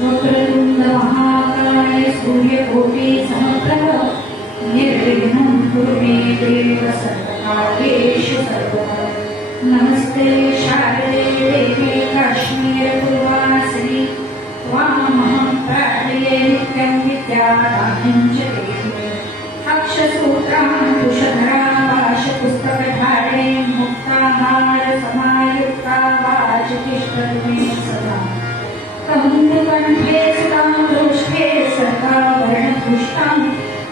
वक्रतुंड महाकाय सूर्यकोटि समप्रभ निर्विघ्नं कुरु मे देव सर्वकार्येषु सर्वदा। नमस्ते शारदे देवी काश्मीरपुरवासिनि त्वामहं प्रार्थये नित्यं विद्यादानं च देहि। अक्षसूत्राङ्कुशधरा पाशपुस्तकधारिणे मुक्ताहार समायुक्ता वाचतिष्ठतु मे सदा। कौन्दुकण्ठे सुतां रोष्ठे सर्वाभरणभूषितां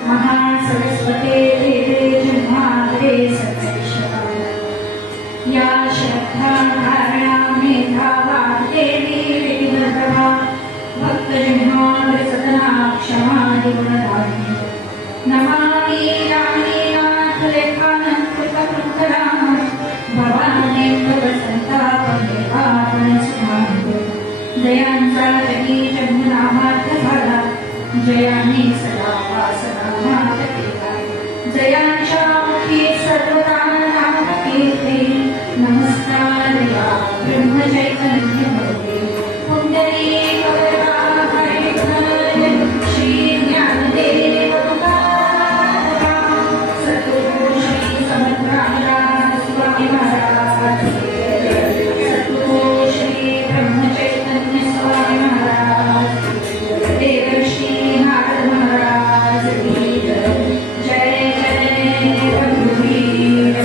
महासरस्वते देवे जन्माद्रे सदैशताम्। या श्रद्धा धारणा मेधा देवी विघ्नहरा भक्तजन्माद्रसदना क्षमा गुणदायिनी। नमामि रामीनाथलेखानं कृतकृतरां भवानीं भवसन्तापमेवापणसुमान्तु। जयांचा जगी जन्मनामार्थफला जयानि सदा वासनामार्थ केला। जयांच्या मुखी सर्वदा नामकीर्ती नमस्कार या ब्रह्मचैतन्यमूर्ती। पुंडरीकवरदा हरिहर श्री ज्ञानदेव तुकाराम सद्गुरु श्री समर्थरामदास स्वामी महाराज की जय। सद्गुरु श्री ब्रह्मचैतन्य स्वामी महाराज की जय। देवर्षी नारद महाराज की जय। जय जय रघुवीर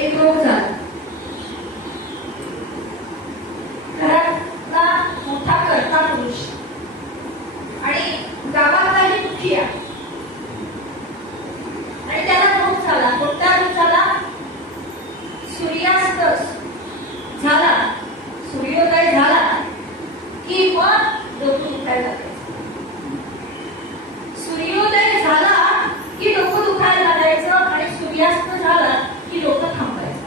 एक रोग झाला. घरातला मोठा कर्ता पुरुष आणि गावातलाही मुखिया आणि त्याला रोग झाला. कोणता रोग झाला? सूर्यास्त झाला, सूर्योदय झाला की मग डोकं दुखायला लागायचं. सूर्योदय झाला की डोकं दुखायला लागायचं आणि सूर्यास्त झाला की डोकं थांबायचं.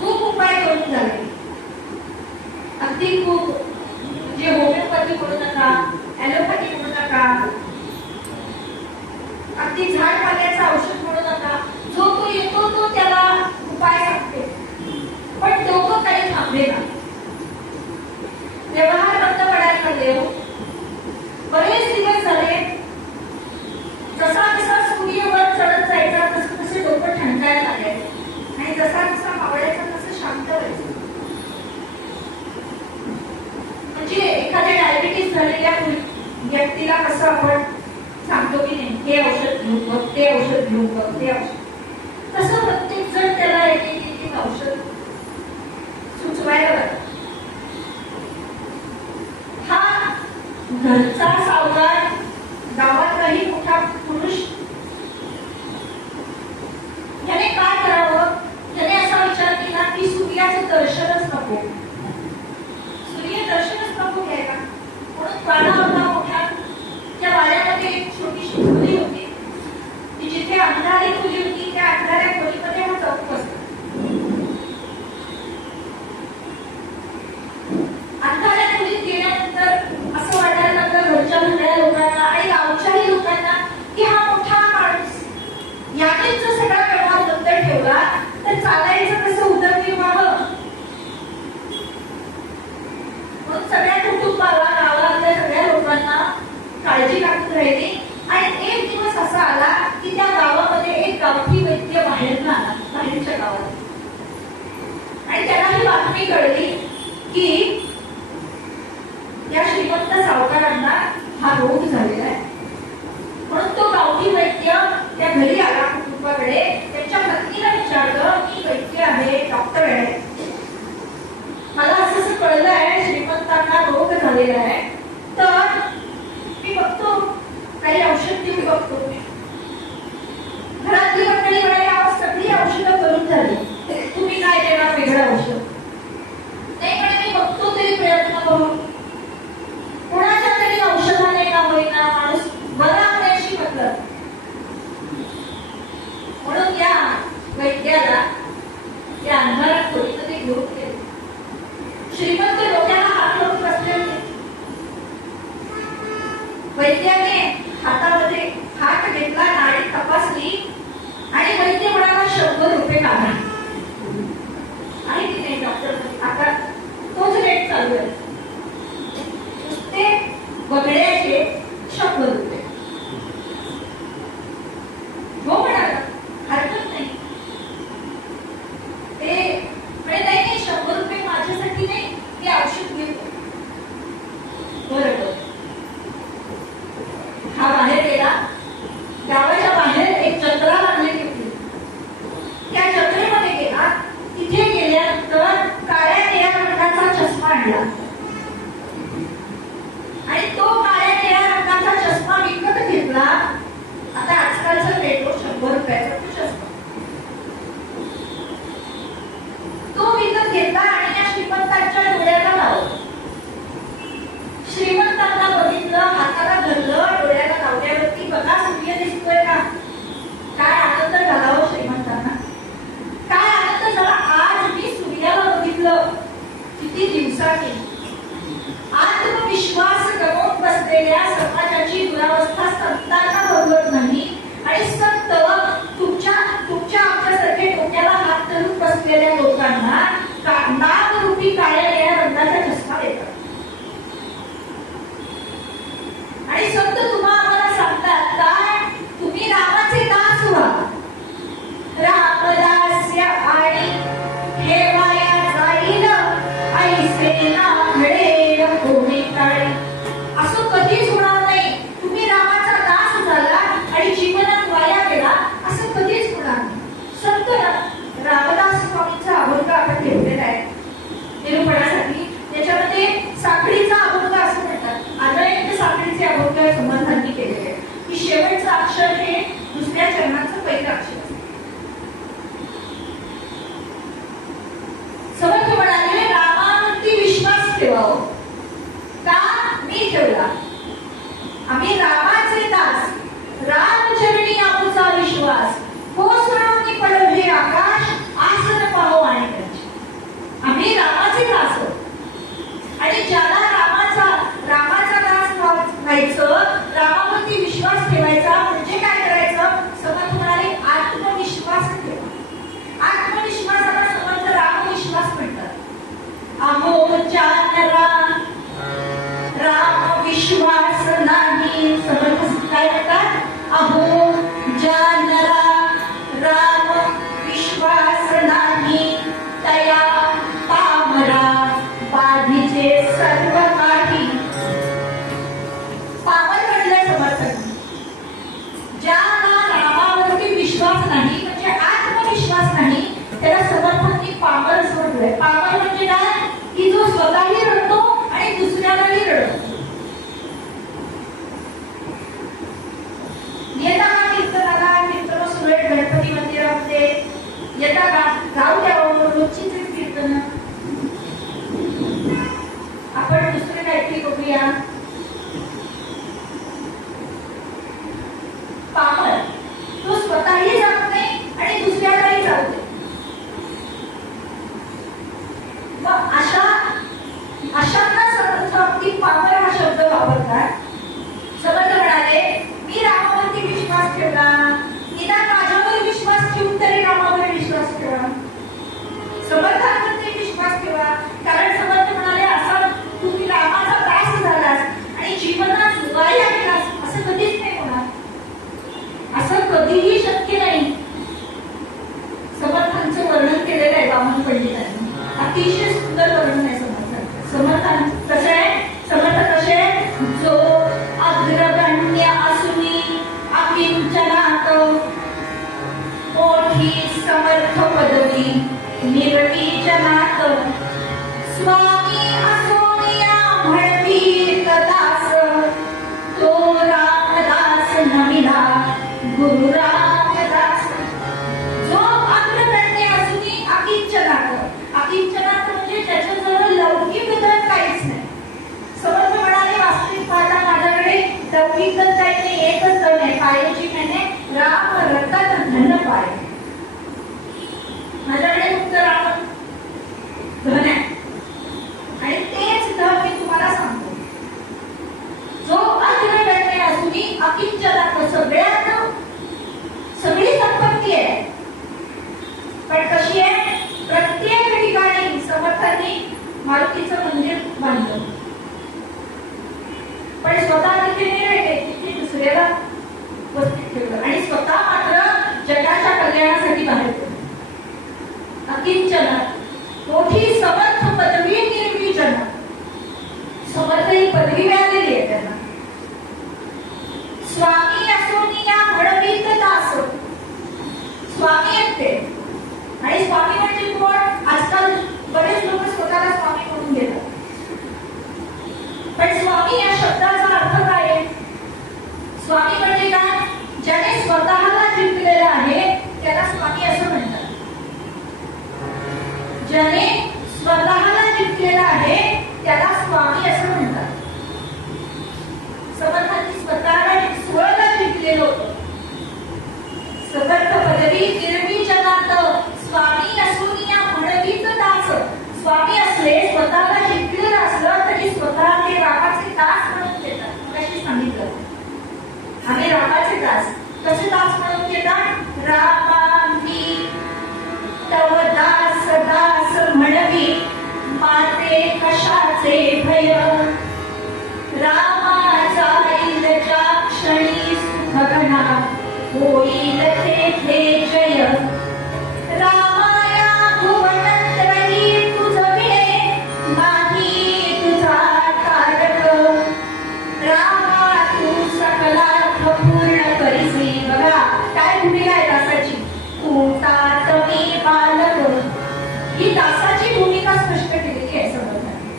खूप उपाय करून झाले, अगदी खूप. म्हणजे होमिओपॅथी म्हणू नका, ॲलोपॅथी म्हणू नका, अगदी झाड पाल्याचं औषध म्हणू नका. जो तो येतो तो त्याला उपाय सांगते, पण डोकं काही थांबले ना. व्यवहार बंद पडायला लागले. बरेच दिवस झाले. जसा जसा सूर्य वर चढत जायचा तसं तसे डोकं ठणकायला लागायचं आणि जसा जसा मावळायचा तसं शांत व्हायचं. म्हणजे एखाद्या डायबिटीस झालेल्या व्यक्तीला कसं आपण सांगतो की नाही, हे औषध घेऊ बघ, ते औषध घेऊ बघ, ते औषध, तसं प्रत्येक जण त्याला एक एक एक औषध सुचवायला लागतं. हा घरचा सावकार, गावातलाही मोठा पुरुष, त्याने काय करावं? त्याने असा विचार केला की सूर्याचं दर्शनच नको, सूर्य दर्शनच नको घ्यायला. म्हणून वाडा होता मोठा. त्या वाड्यामध्ये एक छोटीशी खोली होती, की जिथे अंधारी खोली होती. त्या अंधाऱ्या खोलीमध्ये हा चौक बसला. अंधाऱ्या खोलीत गेल्यानंतर असं वाटायला लागलं घरच्या सगळ्या लोकांना आणि गावच्याही लोकांना की हा मोठा माणूस, यानेच जर सगळा व्यवहार बंद ठेवला तर चालायचं कसं उदरनिर्वाह. म्हणून सगळ्या कुटुंबाला, गावातल्या सगळ्या लोकांना काळजी लागत राहिली. आणि एक दिवस असा आला की त्या गावामध्ये एक गावठी वैद्य बाहेर आला, बाहेरच्या गावात. आणि त्याला ही बातमी कळली की या श्रीमंत सावकारांना हा रोग झालेला आहे. म्हणून तो गावठी वैद्य त्या घरी आला कुटुंबाकडे. त्यांच्या पत्नीला विचारलं, मी वैद्य आहे, डॉक्टर आहे, मला असं असं कळलं आहे श्रीमंतांना रोग झालेला आहे, तर मी बघतो काही औषध देऊन बघतो. घरातली मंडळी म्हणाली, सगळी औषधं करून झाली, तुम्ही काय देणार वेगळं औषध? नाही म्हणे, मी बघतो तरी प्रयत्न करून. कोणाच्या तरी औषधाने का होईना माणूस बरा होण्याची मतलब. म्हणून या वैद्याला या अंधारात खोलीमध्ये घेऊन गेले. श्रीमंत डोक्याला हात लावून बसले होते. वैद्याने हातामध्ये हात घेतला, नाडी तपासली आणि वैद्य म्हणाला 100 रुपये काढा. आहे की नाही डॉक्टर? आता तोच रेट चालू आहे. ते बगड्याचे 100 रुपये. हो म्हणाला, हरकत नाही. ते म्हणे, नाही 100 रुपये माझ्यासाठी नाही, मी औषध घेतो. बरोबर. हा बाहेर गेला. आम्ही रामाचे दास, रामचरणी आमचा विश्वास, कोसळून पडले आकाश, आसन पाहो आणि त्यांचे. आम्ही रामाचे दास आहोत. आणि ज्याला रामाचा दास व्हायचं, रामावरती विश्वास ठेवायचा म्हणजे काय करायचं? समर्थ म्हणाले आत्मविश्वास ठेवा. आत्मविश्वासाला समर्थ रामविश्वास म्हणतात. अहो जानरा राम विश्वास नाही. समर्थ काय म्हणतात? अहो जानरा राम विश्वास नाही, तया पामरा बाधीचे सर्व काही. पामर म्हणलंय समर्थन. ज्याला रामावरती विश्वास नाही म्हणजे आत्मविश्वास नाही, त्याला समर्थांनी पामर सोडलंय. पामर म्हणजे काय? की जो स्वतःही रडतो आणि दुसऱ्यालाही रडतो. येता का कीर्तनाला? कीर्तन सुरू आहे गणपती मंदिरामध्ये. येता का? गाऊ द्यावं रोजचीच कीर्तन. आपण दुसरं काहीतरी बघूया. पामर तो स्वतःही जात नाही आणि दुसऱ्यालाही जाऊ दे. मग अशांना समर्थ अगदी पामर हा शब्द वापरतात. समर्थ म्हणाले मी रामावरती विश्वास ठेवला, निदान माझ्यावर विश्वास ठेवून तरी रामावर विश्वास ठेवा, समर्थांवरती विश्वास ठेवा. कारण समर्थ म्हणाले असा तुम्ही रामाचा दास झालास आणि जीवनात जुगायला गेलास असं कधीच नाही होणार. असं कधीही शक्य नाही. समर्थांचं वर्णन केलेलं आहे वामन पंडितांनी. अतिशय सुंदर वर्णन आहे समर्थांचं. समर्थांचं कसं आहे? समर्थ कसे? जो अग्रगण्य असुनी अकिंचनात, मोठी समर्थ पदवी निर्विजनात, स्वामी असोनिया म्हणवीत दास, तो रामदास नमिला गुरु रामदास. जो अग्रगण्य असुनी अकिंचनात. अकिंचनात म्हणजे त्याच्याजवळ लौकिक धन काहीच नाही. समर्थ म्हणाले वास्तविक पाहता माझ्याकडे लौकिक धन काही नाही, एकच धन आहे. पायाची मैंने राम रतन धन पाय. माझ्याकडे फक्त राम धन आहे आणि तेच धन मी तुम्हाला सांगतो. जो अग्रगण्य असुनी अकिंचनात, सगळ्यात सगळी संपत्ती आहे पण कशी आहे? प्रत्येक ठिकाणी समर्थांनी मारुतीचं मंदिर बांधलं पण स्वतः तिथे नाही राहिले, तिथे दुसऱ्याला उपस्थित ठेवलं आणि स्वतः मात्र जगाच्या कल्याणासाठी बाहेर पडले. अकिंचनात, मोठी समर्थ पदवी निर्विजनात. समर्थ ही पदवी मिळालेली आहे त्यांना. स्वामी असोनिया म्हणवीत दास. स्वामी आहेत ते. आणि स्वामी म्हणजे कोण? आजकाल बरेच लोक स्वतःला स्वामी म्हणून घेतात. पण स्वामी या शब्दाचा अर्थ काय आहे? स्वामी म्हणजे काय? ज्याने स्वतःला जिंकलेलं आहे त्याला स्वामी असं म्हणतात. ज्याने स्वतःला जिंकलेलं आहे त्याला स्वामी असं म्हणतात. समर्थांनी स्वतःला जिंकलेलं होतं. समर्थ पदवी निर्विजनात, स्वामी असुनी म्हणवीत दास. स्वामी असले, स्वतःला जिंकलेलं असलं तरी स्वतः ते रामाचे दास म्हणून घेतात. मगाशी सांगितलं आम्ही रामाचे दास. कसे दास म्हणून घेतात? रामा मी तव दास दास म्हणवी, माते कशाचे भय, रामाचा जाईल ज्या क्षणी सुखघना, होईल तेथे जय. रामाया भुवनत्रयी तुझ विणे, नाही तुझा तारक, रामा तू सकलार्थ पूर्ण करीसी. बघा काय भूमिका आहे दासाची. तू तात मी बालक. ही दासाची भूमिका स्पष्ट केलेली आहे समर्थांनी.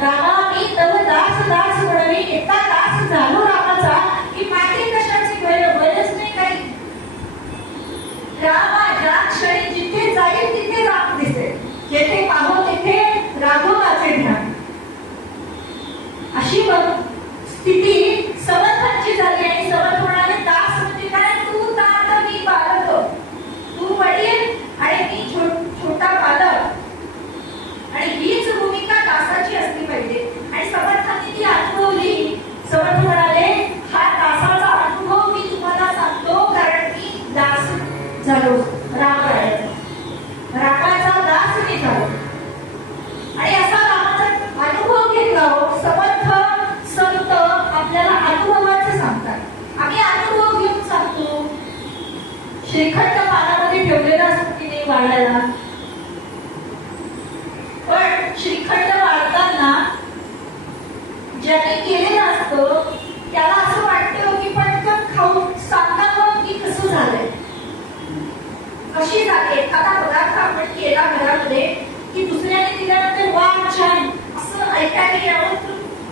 रामा मी तव दास दास म्हणवी. एकदा दास झालो रामाचा की मागे कशाची भय, भयच श्रीखंड पानामध्ये ठेवलेला असतो की नाही वाढायला, पण श्रीखंड वाढताना ज्याने केलेलं असतं त्याला असं वाटतं की पटकन खाऊन सांगावं की कसं झालंय, कशी झाली. एखादा पदार्थ आपण केला घरामध्ये की दुसऱ्याने दिल्यानंतर वा छान असं ऐकायला यावं,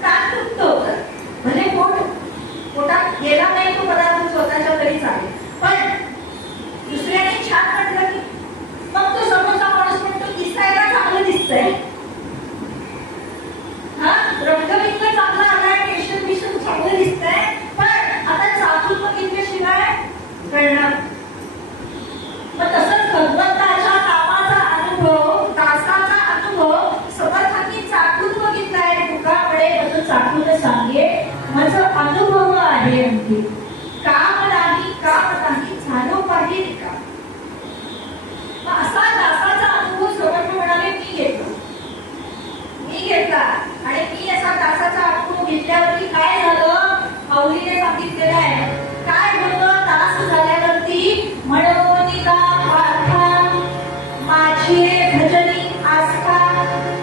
कान तृप्त होतं. भले पोटात गेला नाही तो पदार्थ स्वतःच्या तरी चालेल, पण दुसऱ्याने छान म्हटलं की मग तो समोरचा माणूस म्हणतो दिसायला चांगलं दिसतंय, हा रंगबिंग चांगला आलाय, टेशन बिशन चांगलं दिसतंय, पण आता चाकून बघितल्याशिवाय कळणार. मग तसंच भगवंताच्या कामाचा अनुभव, दासाचा अनुभव समर्थांनी चाकून बघितलाय. तुकाकडे असं चाकून सांगे माझं अनुभव आहे म्हणते. काम नाही झालो पाहिजे का. असा दासाचा अनुभव समर्थ म्हणाले मी घेतला आणि मी असा दासाचा अनुभव घेतल्यावरती काय झालं, माऊलीने सांगितलेलं आहे. काय होतं, दास झाल्यावरती मनोनिका पार्था माझी भजनी आस्था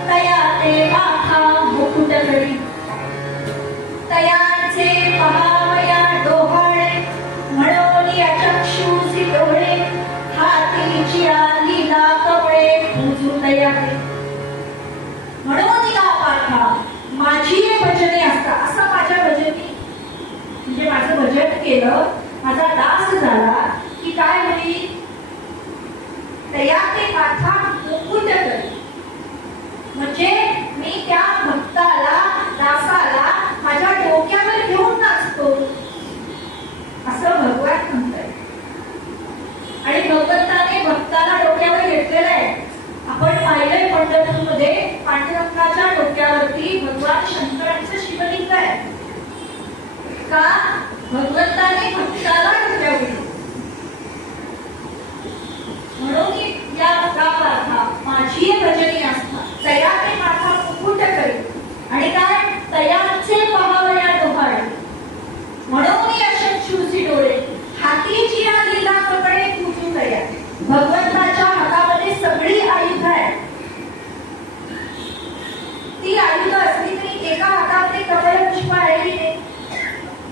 तया ते आखा मुकुट करी तयाचे पहावया डोहाळे मनोनी अचक्षुसी डोळे हातीची लीला कवळे पूजू तयारे. मनोनिका पार्था माझी भजनी आस्था, असा माझ्या भजनी म्हणजे माझं भजन केलं, माझा दास झाला की काय होईल, तया ते पार्था मुकुट करी. म्हणजे मी त्या भक्ताला दासाला माझ्या डोक्यावर घेऊन नाचतो असं भगवान म्हणतात. आणि भगवंताने भक्ताला डोक्यावर घेतलेलं आहे. आपण पाहिलंय पंढरपूरमध्ये पांडुरंगाच्या डोक्यावरती भगवान शंकरांचं शिवलिंग आहे. का भगवंताने भक्ताला डोक्यावर, म्हणून या पार्था माझी भजनी आस्था तया ते पार्था मुकुट करी. आणि काय तयाचे पहावया डोहाळे म्हणून अशक्षुसी डोळे हातीची लीला पकडे पूजू तया. भगवंताच्या हातामध्ये सगळी आयुध आहे. ती आयुध असली तरी एका हातामध्ये कमलपुष्प आहे की नाही,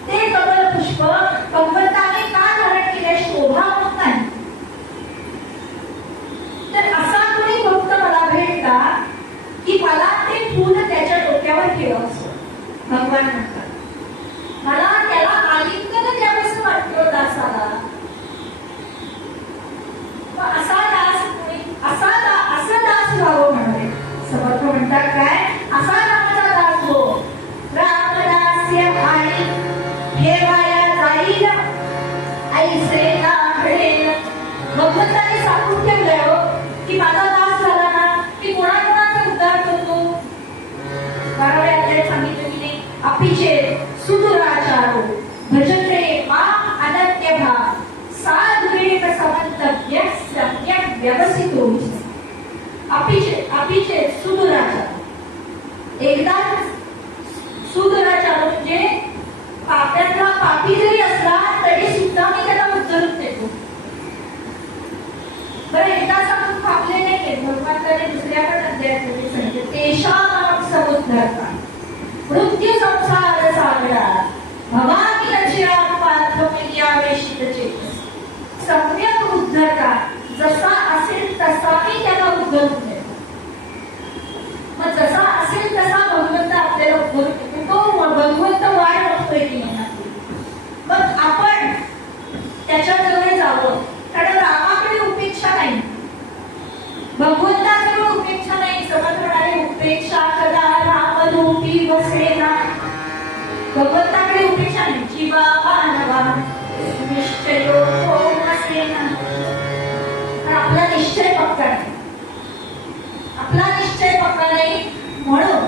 ते कमलपुष्प भगवंताने का धारण केले, शोभा होत नाही. तर असा कोणी भक्त मला भेटला की मला ते फूल त्याच्या डोक्यावर ठेवावं. भगवान म्हणतात मला त्याला आलिंगन द्यावंसं वाटतं दासाला. असं दास व्हावं म्हणाले. समर्थ म्हणतात काय, असा नामाचा दास हो. रामदास्य आणि ठेवाया जाईल ऐसे ना घडेल. भगवंताने सांगून ठेवलंय हो की माझा दास झाला ना की कोणाकोणाचा उद्धार करतो. 12व्या अध्यायात सांगितलं की नाही, अपिचे सुदुराचारो भजते मा अनन्य भाव साधुरेक समंतव्य सम्यक व्यवसितो. अपिचे सुदुराचार, एकदा सुदुराचार म्हणजे पाप्यातला पापी जरी असला तरी सुद्धा मी त्याला उद्धरून देतो. बरं एकदा सांगून थांबले नाही. भगवंताने दुसऱ्या पण अध्यायात सांगितलं तेषां समुद्धार्था मृत्यू संसार सागरा भवानी नचिराम पार्थमियावेशित चेतस. सम्यक उद्धरता जसा असेल तसा मी त्याला उद्धरून देतो. मग जसा असेल तसा भगवंत आपल्याला उद्धरून देतो. तो भगवंत वाढ बघतोय की मनात. मग आपण त्याच्याजवळ जावं, कारण रामाकडे उपेक्षा नाही, भगवंताकडे उपेक्षा नाही. समर्थ म्हणाले उपेक्षा कदा रामरूपी बसेना. भगवंताकडे उपेक्षा नाही. जीवा मानवा निश्चयो होमसेना. आपला निश्चय पक्का नाही, आपला निश्चय पक्का नाही म्हणून.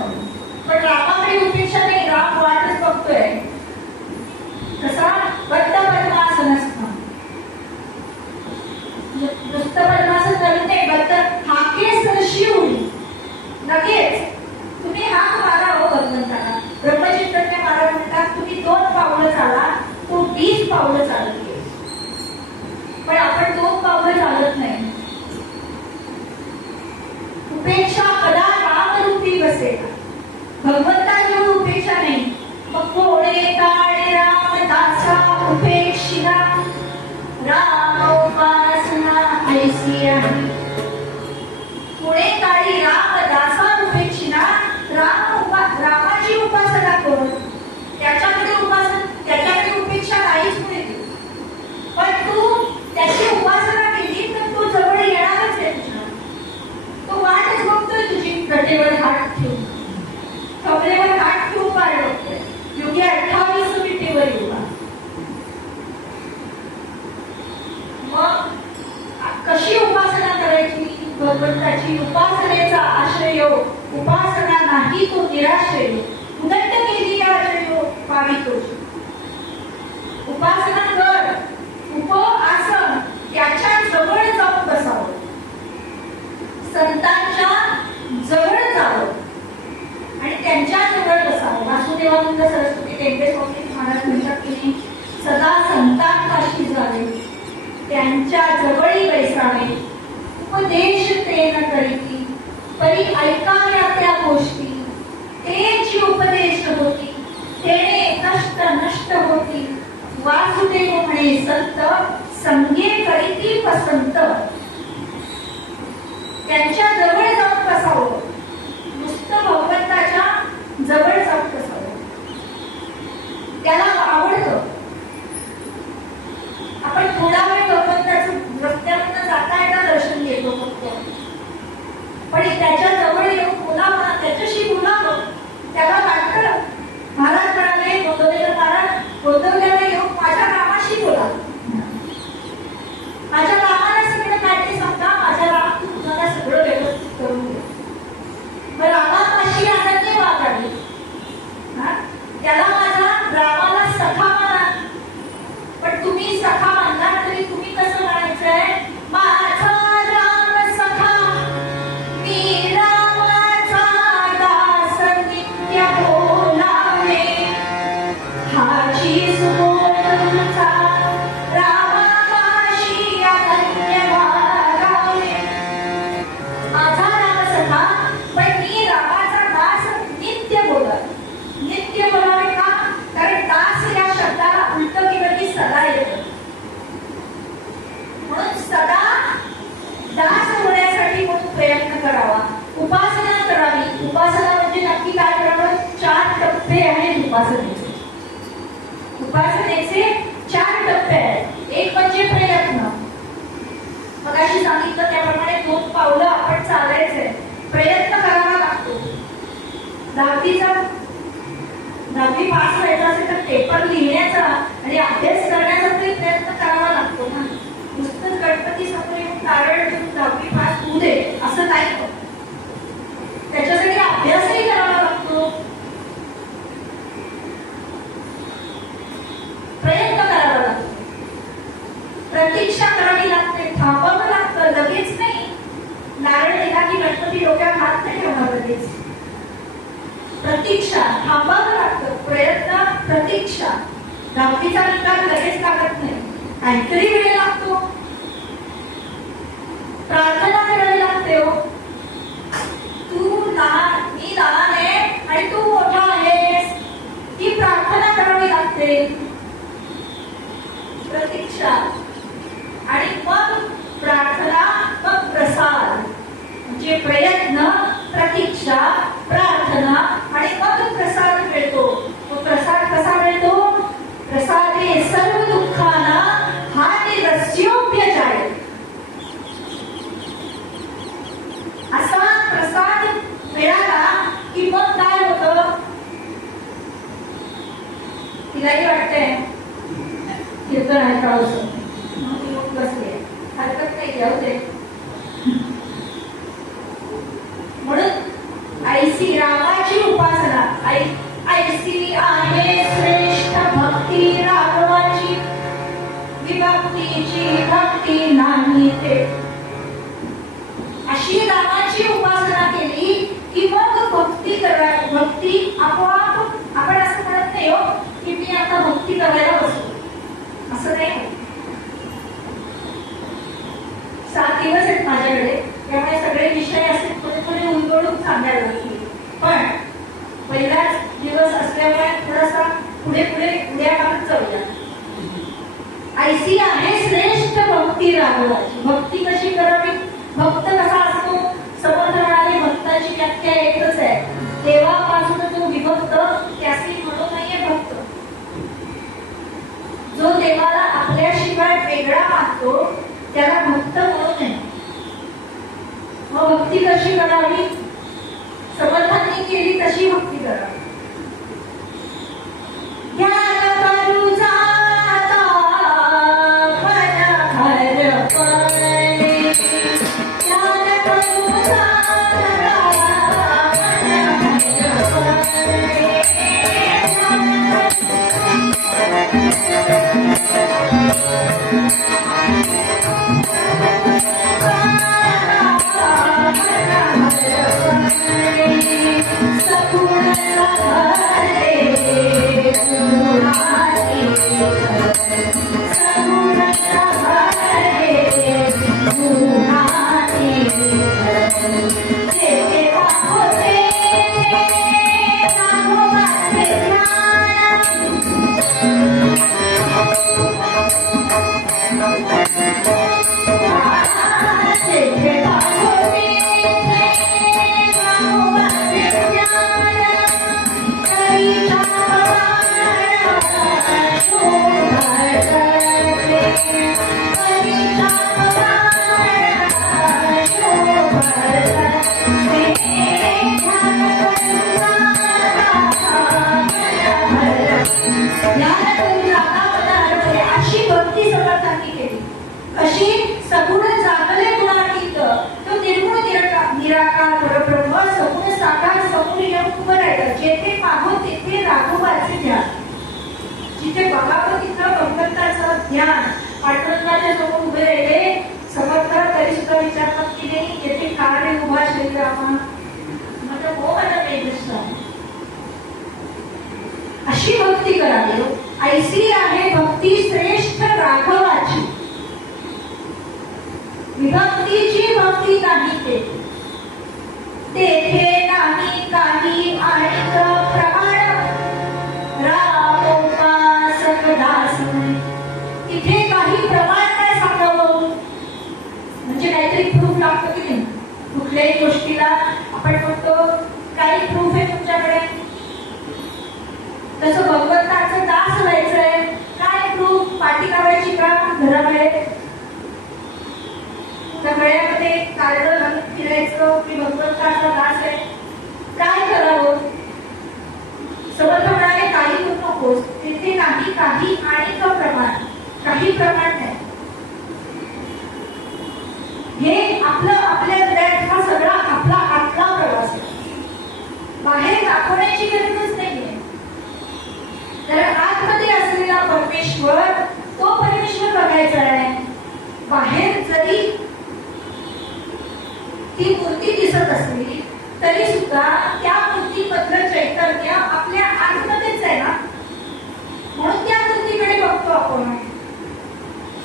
पण रामाकडे उपेक्षा नाही, राम वाटच बघतोय. कसा बद्ध पद्मासन असतं, नुसतं पद्मासन करून नाही, बद्ध हाके सरशी उडी लगेच तुम्ही हाक मारा हो भगवंताला. ब्रह्मचिंतन महाराज म्हणतात तुम्ही 2 पावलं चाला, तो 20 पावलं चालत. पण आपण भगवंताची उपेक्षा नाही. मग कोणे काळे रामदासा उपेक्षिला, राम उपासना ऐसी आहे. पुणे काळी रामदासा उपेक्षिला, रामाची उपासना करून त्याच्याकडे उपेक्षा नाहीच मिळते. पण तू त्याची उपासना केली तर तो जवळ येणारच आहे तुझ्या. तो वाटच बघतोय तुझी, कटेवर हात ठेवून, कमरेवर हात ठेवून वाट बघतोय. योगी 28 मिनिटेवर येऊ. मग कशी उपासना करायची? भगवंताची उपासनेचा आश्रय उपासना नाही तो निराश्रय. उदंड केली आश्रय पावितो. उपासना कर, आसन त्याच्या जवळ जाऊन बसावं, संतांच्या जवळ जावं आणि त्यांच्या जवळ बसावं. वासुदेवानंद सरस्वती टेंबे स्वामी महाराज म्हणतात की सदा संतांपाशी जावे, त्यांच्या जवळी बैसावे. उपदेश ते न करीती, परी ऐकाव्या त्या गोष्टी, तेची उपदेश होती, तेने कष्ट नष्ट होती. वासुदेव म्हणे संत, संगे करीती पसंत. त्यांच्या जवळ जाऊन बसावं, नुसतं भगवंताच्या जवळ जाऊन बसावं. त्याला आवडतं. आपण थोडा वेळ भगवंताचं रस्त्यावरनं जाता येता दर्शन घेतो फक्त, पण त्याच्या जवळ येऊन बोलावं, त्याच्याशी बोलावं. त्याला वाटतं, महाराज म्हणाले गोंदवलेला महाराज, गोंदवल्याला येऊन माझ्या कामाशी बोला, माझ्या कामाला सगळं काय ते सांगा, माझ्या रामात तुम्हाला सगळं व्यवस्थित करून दे. मग रामापाशी अनन्य वागावे. त्याला माझ्या रामाला सखा माना. पण तुम्ही सखा मानला तरी तुम्ही कसं म्हणायचंय? माझा राम सखा, मी रामाचा दास नित्य बोलावे. हाची सुबोधचा रामापाशी अनन्य वागावे. माझा राम सखा, पण मी रामाचा दास नित्य बोलावे. नित्य बोलावे का? कारण दास या शब्दाला उलट केलं की सदा येतं. म्हणून सदा दास होण्यासाठी म्हणून प्रयत्न करावा, उपासना करावी. उपासना म्हणजे नक्की काय करावं? 4 टप्पे आहेत उपासनेचे. उपासनेचे 4 टप्पे आहेत. एक म्हणजे प्रयत्न. मगाशी सांगितलं त्याप्रमाणे 2 पावलं आपण चालायचंय. प्रयत्न करावा लागतो. 10वी पास व्हायचा असेल तर पेपर लिहिण्याचा आणि अभ्यास करण्याचा तरी प्रयत्न करावा लागतो ना. नुसतंच गणपती समोर येऊन नारळ घेऊन 10वी पास होऊ दे असं नाही होत. त्याच्यासाठी अभ्यासही करावा लागतो, प्रयत्न करावा लागतो, प्रतीक्षा करावी लागते, थांबावं लागतं. लगेच नाही. नारळ दिला की गणपती डोक्यावर हात नाही ठेवणार लगेच. प्रतीक्षा, थांबावं लागतं. प्रयत्न, प्रतीक्षा. 10वीचा निकाल लगेच लागत नाही, काहीतरी वेळ लागतो. प्रार्थना करावी लागते. हो, मी लहान आहे आणि तू मोठा आहेस, ही प्रार्थना करावी लागते. प्रतीक्षा आणि मग प्रार्थना, मग प्रसाद. म्हणजे प्रयत्न, प्रतीक्षा, प्रार्थना आणि मग प्रसाद मिळतो. मग प्रसाद कसा मिळतो? प्रसादे सर्व दुःखाना हाती रस्योप्य जाय. असा प्रसाद मिळाला की मग काय होतं? तिलाही वाटतंय कीर्तन ऐकावं असं, मग येऊन बसले. हरकत नाही, जाऊ दे. म्हणून ऐसी रामाची उपासना, ऐसी आहे श्रेष्ठ भक्ती राघवाची. विभक्तीची भक्ती नाही ते. अशी रामाची उपासना केली की मग भक्ती करावी. भक्ती आपोआप. आपण असं म्हणत नाही हो की मी आता भक्ती करायला बसलो, असं नाही. 7 दिवस आहेत माझ्याकडे, त्यामुळे सगळे विषय असे थोडे थोडे उलगडून सांगायला लागतील. पण पहिला पुढे पुढे उड्या मारत जाऊया. ऐसी आहे श्रेष्ठ भक्ती राघवाची. भक्ती कशी करावी, भक्त कसा असतो, समर्थ म्हणाले भक्ताची व्याख्या एकच आहे, देवापासून जो विभक्त त्याची म्हणू नाहीये भक्त. जो देवाला आपल्याशिवाय वेगळा मानतो त्याला भक्त म्हणू नये. मग भक्ती कशी करावी, समर्थांनी केली तशी भक्ती करावी. जिथे बघावं तिथं भगवंताचं ध्यान. पांडुरंगाच्या समोर उभे राहिले समर्थ तरी सुद्धा विचारतात की नाही येथे का रे उभा श्रीरामा, म्हणजे हो माझा मेघ. अशी भक्ती करावी. ऐसी आहे भक्ती श्रेष्ठ राघवाची. विभक्तीची भक्ती नाही तेथे नाही काही आणि प्रमाण रामोपासक दास. तिथे काही प्रमाण काय सांगावं, म्हणजे काहीतरी प्रूफ लागतं की नाही. कुठल्याही गोष्टीला आपण म्हणतो काही प्रूफ आहे तुमच्याकडे, तसं भगवंताचं दास व्हायचंय काय प्रूफ, पाठी लावायची का घरामध्ये, त्या गळ्यामध्ये कार्ड घालून फिरायचं की भगवंताचा दास आहे. काय करावं, समर्थ म्हणाले काही करू नकोस, तिथे नाही काही आणि प्रमाण, काही प्रमाण नाही. हे आपल्या हृदयात हा सगळा आपला आतला प्रवास आहे, बाहेर दाखवण्याची गरजच नाहीये. तर आतमध्ये असलेला परमेश्वर, तो परमेश्वर बघायचा आहे. बाहेर जरी ती मूर्ती दिसत असली तरी सुद्धा त्या मूर्तीमधलं चैतन्य आपल्या आतमध्येच आहे ना, म्हणून त्या मूर्तीकडे बघतो आपण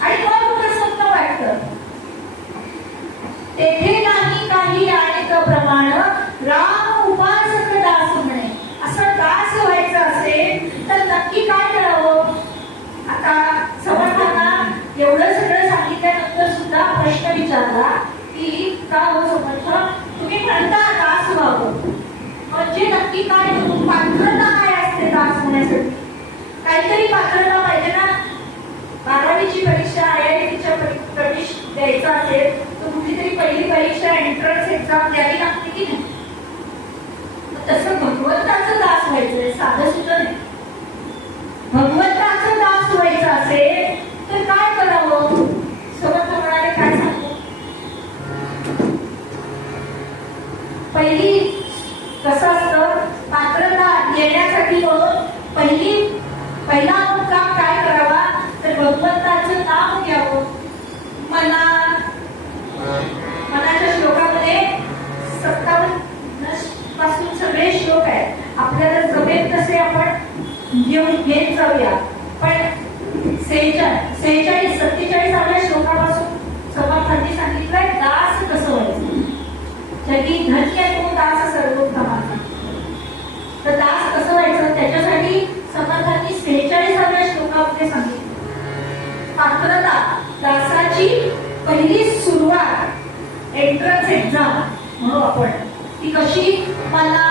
आणि मग प्रसन्न वाटतं. तेथे नाही काही आणि प्रमाण राम उपासक दास म्हणे. असं दास व्हायचं असेल तर नक्की काय करावं. आता समर्थांना एवढं सगळं सांगितल्यानंतर सुद्धा प्रश्न विचारला की का हो समर्थ, तुम्ही म्हणता दास व्हावं, म्हणजे नक्की काय पात्रता काय असते दास होण्यासाठी. काहीतरी पात्रता पाहिजे ना. 12वीची परीक्षा IITच्या प्रवेश द्यायचा असेल तर कुठली तरी पहिली परीक्षा एंट्रन्स एक्झाम द्यावी लागते की नाही. तसं भगवंताचं दास व्हायचंय, साधं सुद्धा नाही. भगवंताचं दास व्हायचं असेल तर काय करावं. समर्थ म्हणाले काय सांगतो, पहिली कसं असतं पात्रता येण्यासाठी पहिला काम काय करावा तर भगवंताचं नाम घ्यावं. मनाच्या श्लोकामध्ये 57 पासून सगळे श्लोक आहेत. आपल्याला जमेल तसे आपण घेत जाऊया. पण 47 श्लोकापासून समर्थांनी सांगितलंय दास कसं व्हायचं. जगी धन्य तो दास सर्वोत्तमाचा. तर दास कसं व्हायचं त्याच्यासाठी समर्थांनी 46व्या श्लोकामध्ये सांगितलं, पात्रता दासाची पहिली सुरुवात एंट्रन्स एक्झाम म्हणू आपण, ती कशी? मला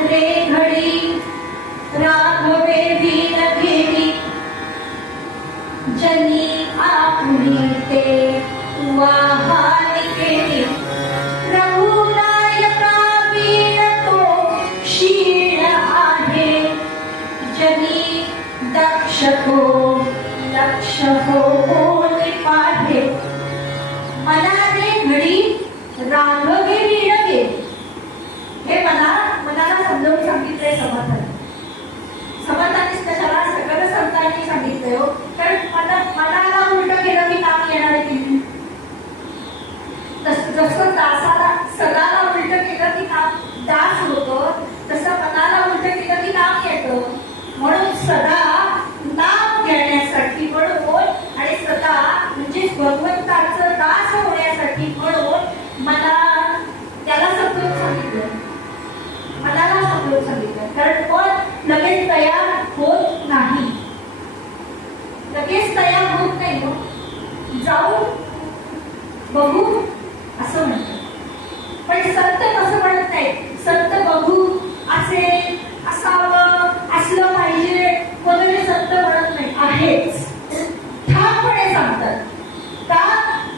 रे घडी राघवे वीण घेणी, जनी आपुली ते वाहन केली, रघुनायका वीण तो क्षीण आहे, जनी दक्ष को लक्ष होऊन पाहे, मला रे घडी राघवे वीण घे. हे मनाला समजावून सांगितलंय समर्थांनी कशाला? सगळं संतांनी सांगितलंय हो. कारण मनाला उलट केलं की नाम येणार आहे. जसं दासाला सदाला उलट केलं की नाम दास होतं, तसं मनाला उलट केलं की नाम येतं. म्हणून सदा नाम घेण्यासाठी म्हणून आणि सदा म्हणजे भगवंताचं दास होण्यासाठी म्हणून मला त्याला समजून सांगितलं, मनाला समजून सांगितलं. कारण कोण लगेच तयार होत नाही, लगेच तयार होत नाही. जाऊ बघू असं म्हणतात. पण संत कसं म्हणत नाही. संत बघू असेल, असावं, असलं पाहिजे वगैरे संत म्हणत नाही. आहेच ठामपणे सांगतात. का?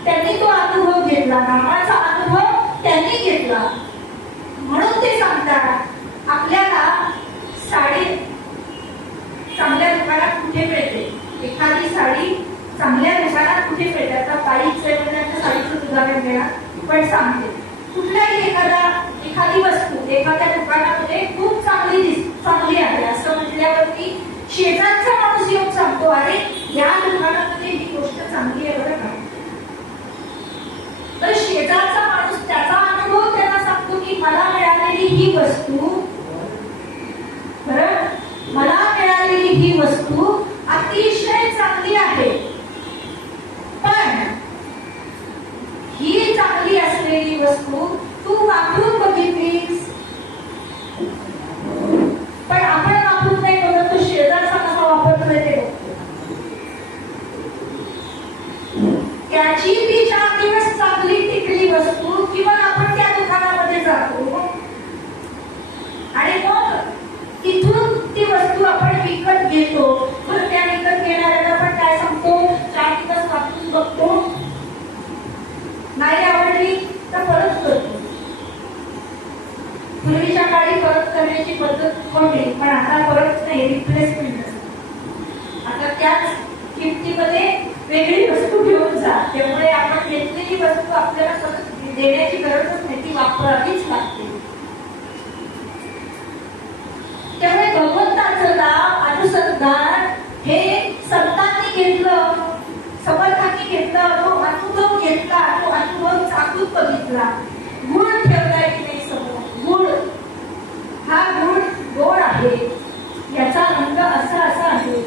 त्यांनी तो अनुभव घेतला, नामाचा अनुभव त्यांनी घेतला म्हणून ते सांगतात. आपल्याला साडी चांगल्या दुकानात कुठे मिळते? एखादी साडी चांगल्या दुकानात कुठे मिळते? आता बाईचं साडीचं उदाहरण घ्या, पण सांगते. कुठल्याही एखादी वस्तू एखाद्या दुकानामध्ये खूप चांगली आहे असं म्हटल्यावरती शेजारचा माणूस येऊन सांगतो, अरे या दुकानामध्ये ही गोष्ट चांगली आहे बरं का. तर शेजारचा माणूस त्याचा अनुभव त्यांना सांगतो की मला मिळालेली ही वस्तू, बरं, मला मिळालेली ही वस्तू अतिशय चांगली आहे. पण ही चांगली असलेली वस्तू तू वापरून बघितलीस, पण आपण वापरून नाही बघत, तो शेजारचा कसा वापरतोय ते बघतो. त्याची ती 4 दिवस चांगली टिकली वस्तू किंवा आपण त्या दुकानामध्ये जातो आणि मग तिथून ती वस्तू आपण विकत घेतो. पण त्या विकत घेणाऱ्याला पण काय सांगतो? 4 दिवस वापरून बघतो, नाही आवडली तर परत करतो. पूर्वीच्या काळी परत करण्याची पद्धत होती, पण आता परत नाही, रिप्लेसमेंट. आता त्याच किमतीमध्ये वेगळी वस्तू घेऊन जा. त्यामुळे आपण घेतलेली वस्तू आपल्याला परत देण्याची गरजच नाही, ती वापरावीच लागते. त्यामुळे भगवंताचं नाम अनुसंधान हे संतांनी घेतलं, समर्थांनी घेतला, तो अनुभव घेतला, तो अनुभव चाकून बघितला. गुण ठेवलाय की नाही समोर? गुण, हा गुण गोड आहे, याचा रंग असा आहे.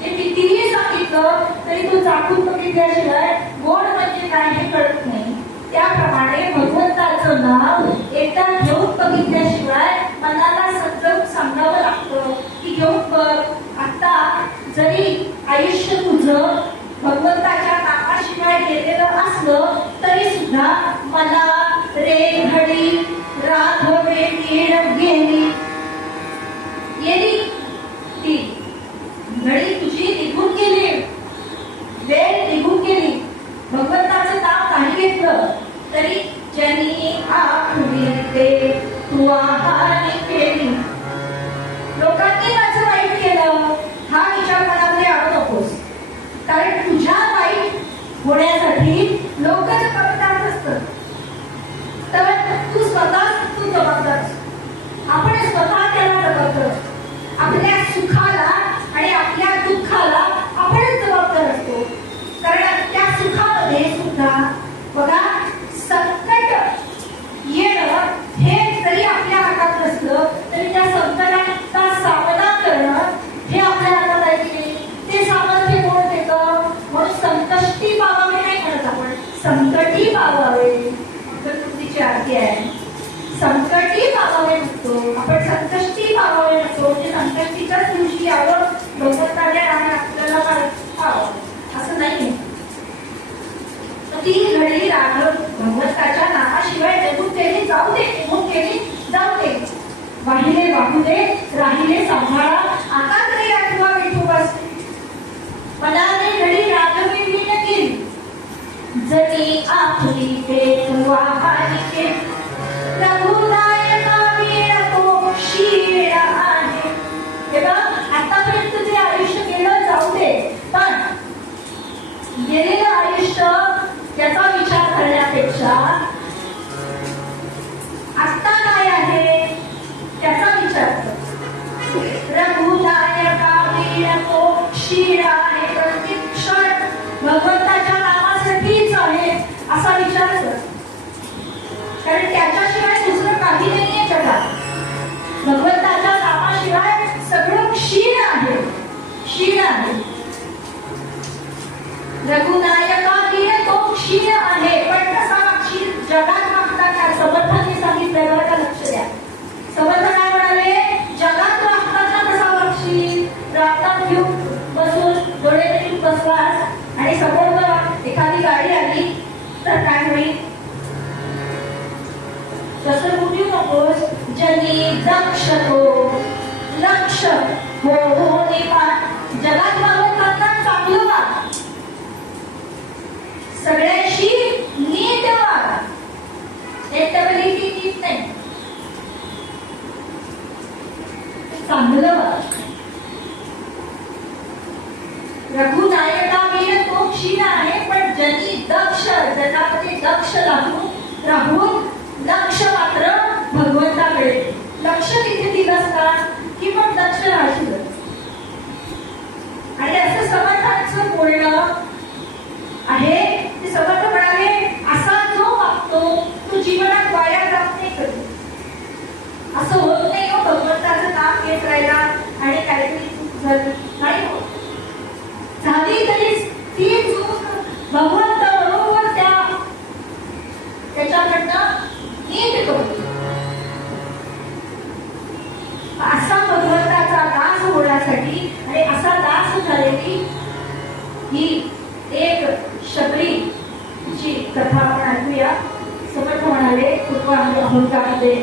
ते कितीही सांगितलं तरी तो चाकून बघितल्याशिवाय गोड म्हणजे काय हे कळत नाही. त्याप्रमाणे भगवंताचं नाव एकदा घेऊन बघितल्याशिवाय मनाला समजावून सांगावं लागतं की घेऊन बघ. आता जरी आयुष्य तुझं भगवंताच्या नामाशिवाय गेलेलं असलं तरी सुद्धा मला रे घडी राघवे वीण गेली, ती घडी तुझी निघून गेली, वेळ निघून गेली. भगवंताचं नाव नाही घेतलं तरी जनी आपुली ते तू आहार केली. लोकांनी माझं वाईट केलं हा विचार मनामध्ये आणू नकोस. कारण तुझ्या वाईट होण्यासाठी लोकच बघतात असतं. वाहू दे, राहिले सांभाळा, आता तरी आठवा विठोबास. मनाने घडी राघवी केली, जनी आपली पेटवा हानिके. रघुनायका वीण तो शीळ आहे. हे बघ, आतापर्यंत जे आयुष्य गेलं जाऊ दे, पण गेलेलं आयुष्य त्याचा विचार करण्यापेक्षा आता काय आहे त्याचा विचार कर. रघुनायका वीण तो शीळ आहे. प्रत्येक क्षण भगवंताच्या नामासाठीच आहे असा विचार कर, कारण त्याच्याशिवाय दुसरं काही नाहीये जगात. भगवंताच्या नामाशिवाय सगळं क्षीण आहे, क्षीण आहे. रघुनायका वीण तो क्षीण आहे, पण कसा क्षीण जगात वागताना समर्थांनी सांगितलं बरं का, लक्ष द्या. समर्थ काय म्हणाले, जगात वागताना कसा वागशील, राहतात घेऊन बसून डोळे देऊन बसलास आणि समोर एखादी गाडी आली तर काय होईल, तसं बोलू नकोस. जनी दक्ष तो लक्ष हो निपात. जगात वागताना चांगलं वाग, सगळ्याशी नीट वाग. टेक्निकली नीट नाही, चांगलं वाग. रघुनायका वीण तो क्षीण आहे, पण जनी दक्ष, जगामध्ये दक्ष राहून लक्ष मात्र भगवंताकडे. लक्ष तिथे दिलं असतात की मग दक्ष राहशील. आणि असं समर्थांचं बोलणं आहे. ते समर्थ म्हणाले, असा जो वागतो तो जीवनात वाया जात नाही कधी. असं होत नाही हो, भगवंताचं नाम घेत राहिला आणि काहीतरी चूक झाली नाही होत. झाली तरी ती चूक भगवंत बरोबर त्याच्याकडनं नीट करतो. असा भगवंताचा दास होण्यासाठी आणि असा दास झालेली ही एक शबरीची कथा आपण ऐकूया. समर्थ म्हणाले, कृपा अहंकार दे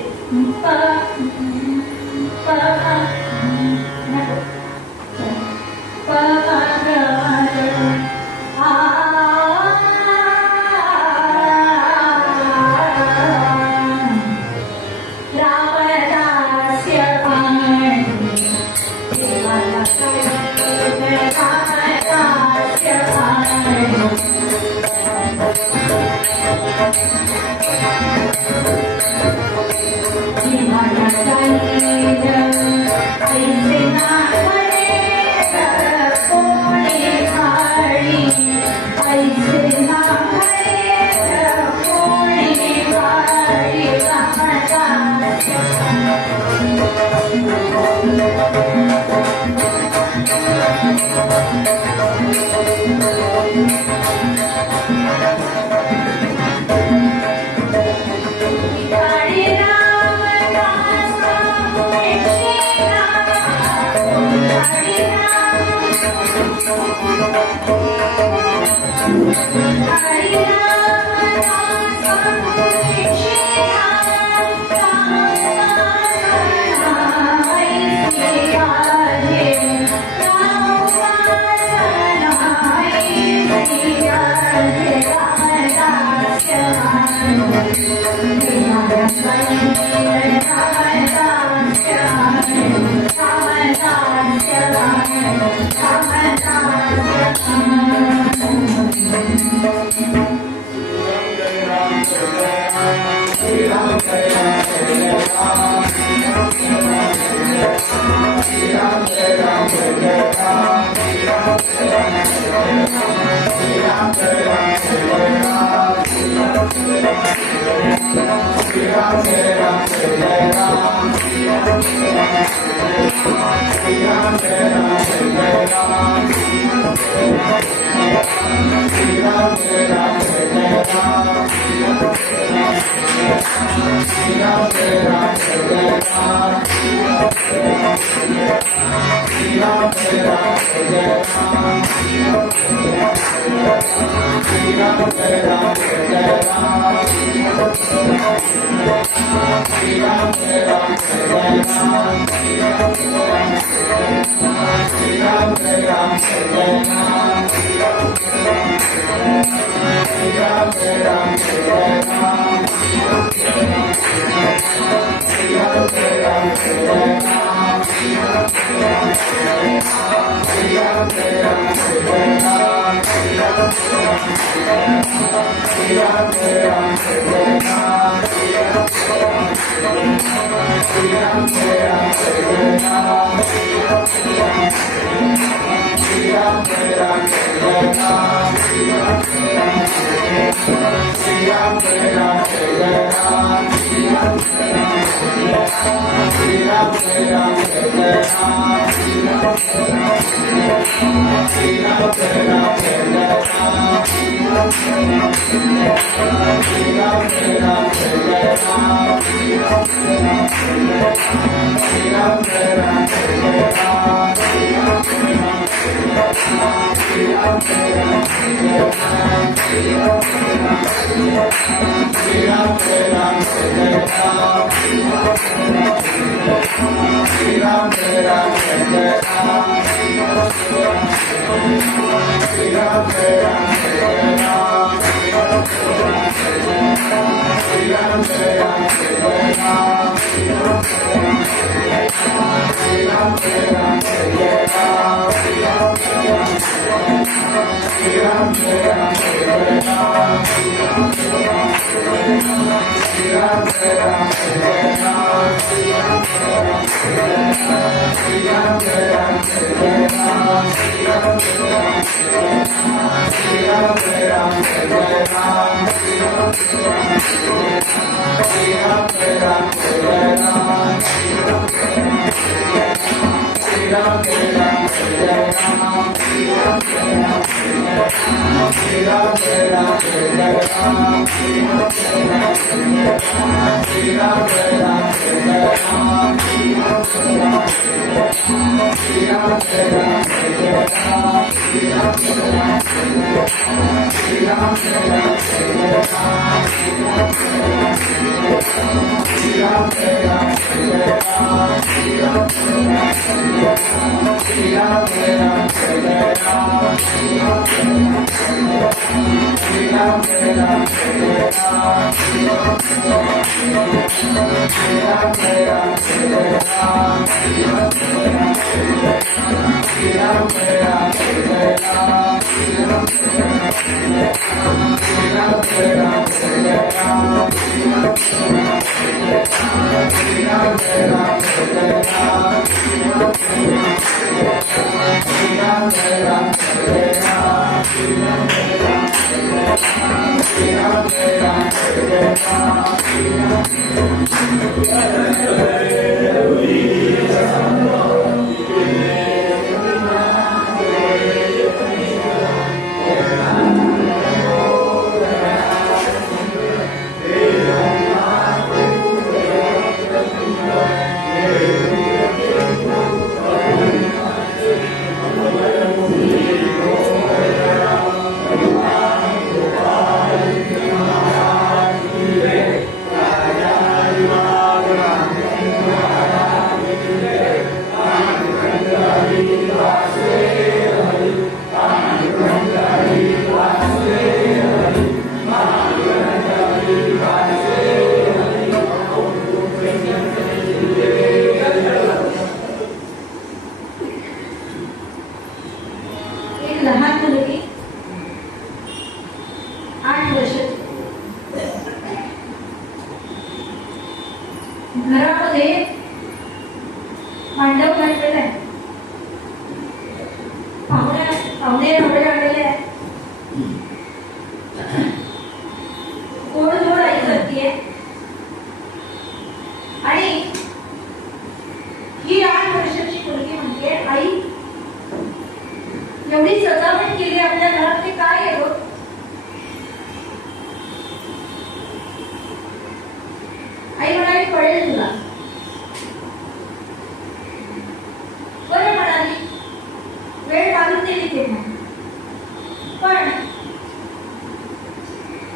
Jai Ram, Jai Ram, Jai Ram.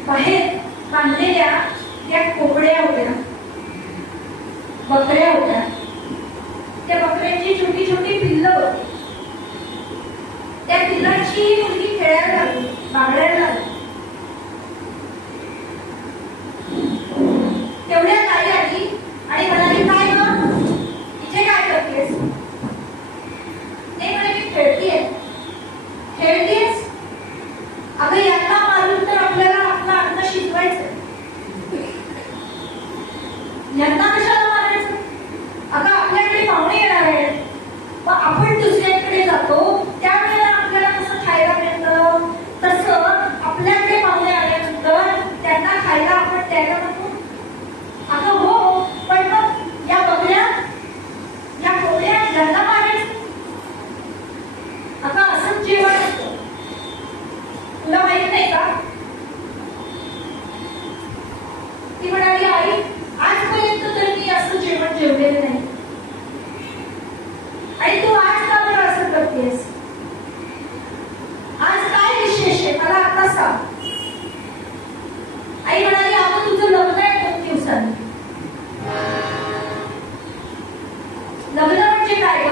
बाहेर बांधलेल्या त्या कोंबड्या होत्या बकऱ्या होत्या. त्या बकऱ्यांची छोटी छोटी पिल्लं होती. त्या पिल्लांची मुलगी खेळायला लागली, बागडायला लागली. तेवढ्यात आई आली आणि म्हणाली, काय ग, इथे काय करतेस? नाही म्हणे, मी खेळतीये. खेळतीयस? अगं यांना मारून तर आपल्याला आपलं अन्न शिजवायचं, यांना कशाला मारायचं? अगं आपल्याकडे पाहुणे येणार आहेत, मग आपण दुसऱ्यांकडे जातो, त्यावेळेला आपल्याला कसं खायला मिळतं, तसं आपल्याकडे पाहुणे आल्यानंतर त्यांना खायला आपण द्यायला नको? अगं हो, पण मग या बकऱ्या, या कोंबड्या यांना मारायचं? अगं असंच जेवण असतं, तुला माहित नाही का? ती म्हणाली, आई आजपर्यंत तर मी असं जेवण जेवलेलं नाही, आणि तू आज का बरं असं करतेस? आज काय विशेष आहे, मला आता सांग. आई म्हणाली, अगं तुझं लग्न आहे 2 दिवसांनी. लग्न म्हणजे काय ग?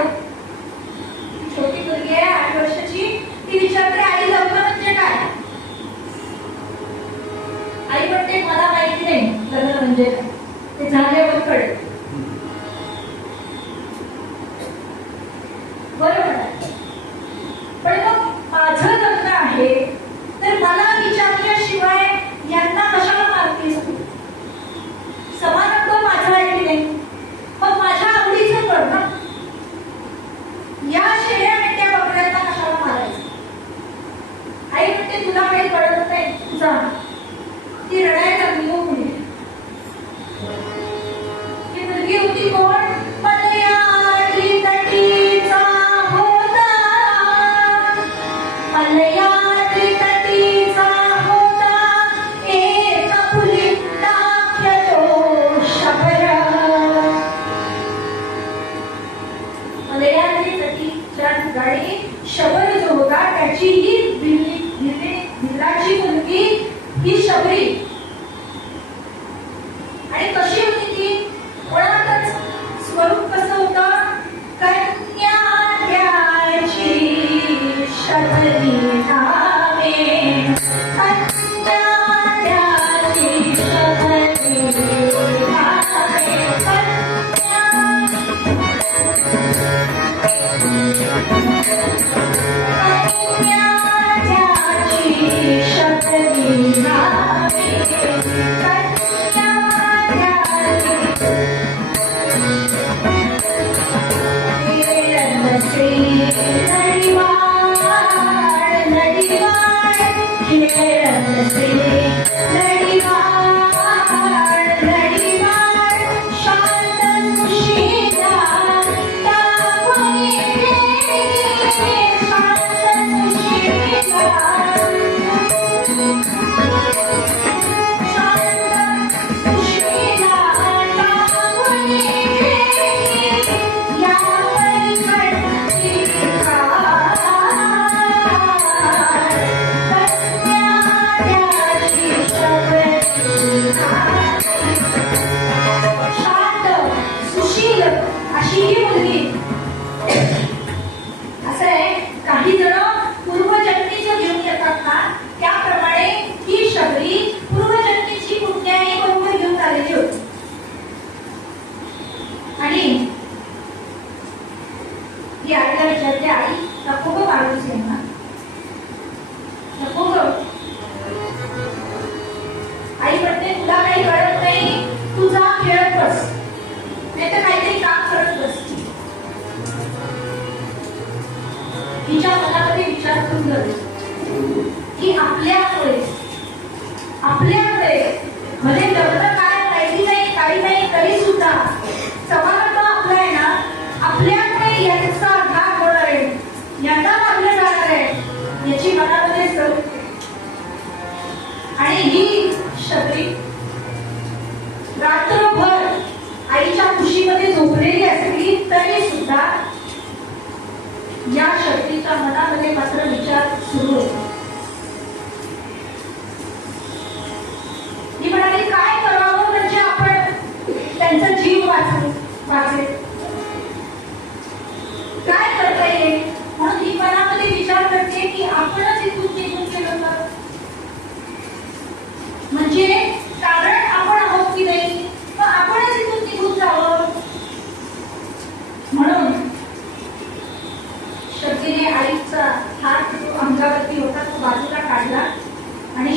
छोटी मुलगी आहे 8 वर्षाची, ती विचारते, आई लग्न म्हणजे काय? आई म्हणते, मला माहिती नाही लग्न म्हणजे काय, ते झाल्यावर कळेल. बरोबर आहे, पण मग माझं लग्न आहे तर मला विचारल्याशिवाय यांना कशाला मारतेस तू? समारंभ माझा आहे की नाही, मग माझ्या आवडीचं कर ना. या शेळ्या मेंढ्या बकऱ्यांना कशाला मारायचं? आई म्हणते, तुला काही कळत नाही, तुझा. ती रडायला लागली हो मुली. ती मुलगी होती कोण? मल्याळी तटीचा होता, मल्याळी तटीचा होता, एक फुलिंदा खेळतो शबर. मल्याळी तटीच्या ठिकाणी शबर जो होता, त्याची ही भिल्लाची मुलगी ही शबरी. आणि कशी होती ती? मुळातच स्वरूप कसं होतं? कन्या द्यायची शबरी नावे, कन्या द्यायची शबरी नावे, म्हणजे लग्न काय माहिती नाही, काही नाही, तरी सुद्धा समारंभ आपला आहे ना, आपल्याकडे याचा भाग होणार आहे, यांना मानलं जाणार आहे, याची मनामध्ये सवय. आणि ही शबरी रात्रभर आईच्या खुशीमध्ये झोपलेली असली तरी सुद्धा या शबरीच्या मनामध्ये मात्र विचार सुरू होते. ती म्हणाली, काय करावं म्हणजे आपण त्यांचा जीव वाचवू.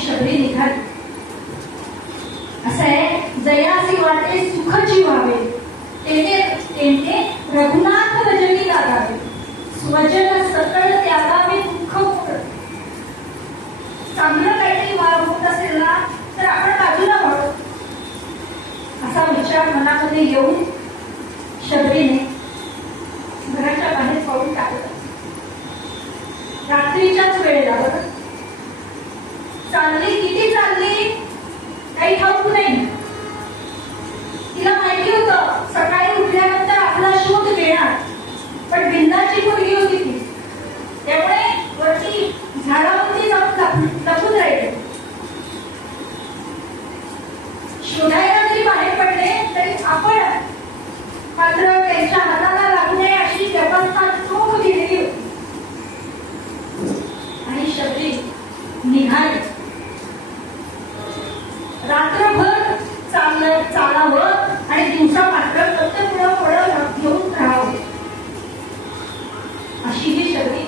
शबरी निघाली. असं आहे, जयासी वाटे सुखची व्हावे, तेने रघुनाथ भजनी लागावे, स्वजन सकळ त्यागावे दुःख मोड. चांगलं काहीतरी होत असेल ना तर आपण बाजूला वळू, असा विचार मनामध्ये येऊन शबरीने घराच्या बाहेर पाऊल टाकलं. रात्रीच्याच वेळेला बरं. चालली, किती चालली काही ठाऊक नाही. तिला माहिती होतं सकाळी उठल्यानंतर आपला शोध घेणार, पण बिंदाची मुलगी होती ती, त्यामुळे वरती झाडावरती जाऊन लपून राहिले. शोधायला जरी बाहेर पडले तरी आपण मात्र त्यांच्या हाताला लागू नये अशी व्यवस्था चोख केलेली होती. आणि शबरी निघाली. रात्रभर चालावं आणि दिवसा मात्र पुढं घेऊन राहावं, अशी ही शबरी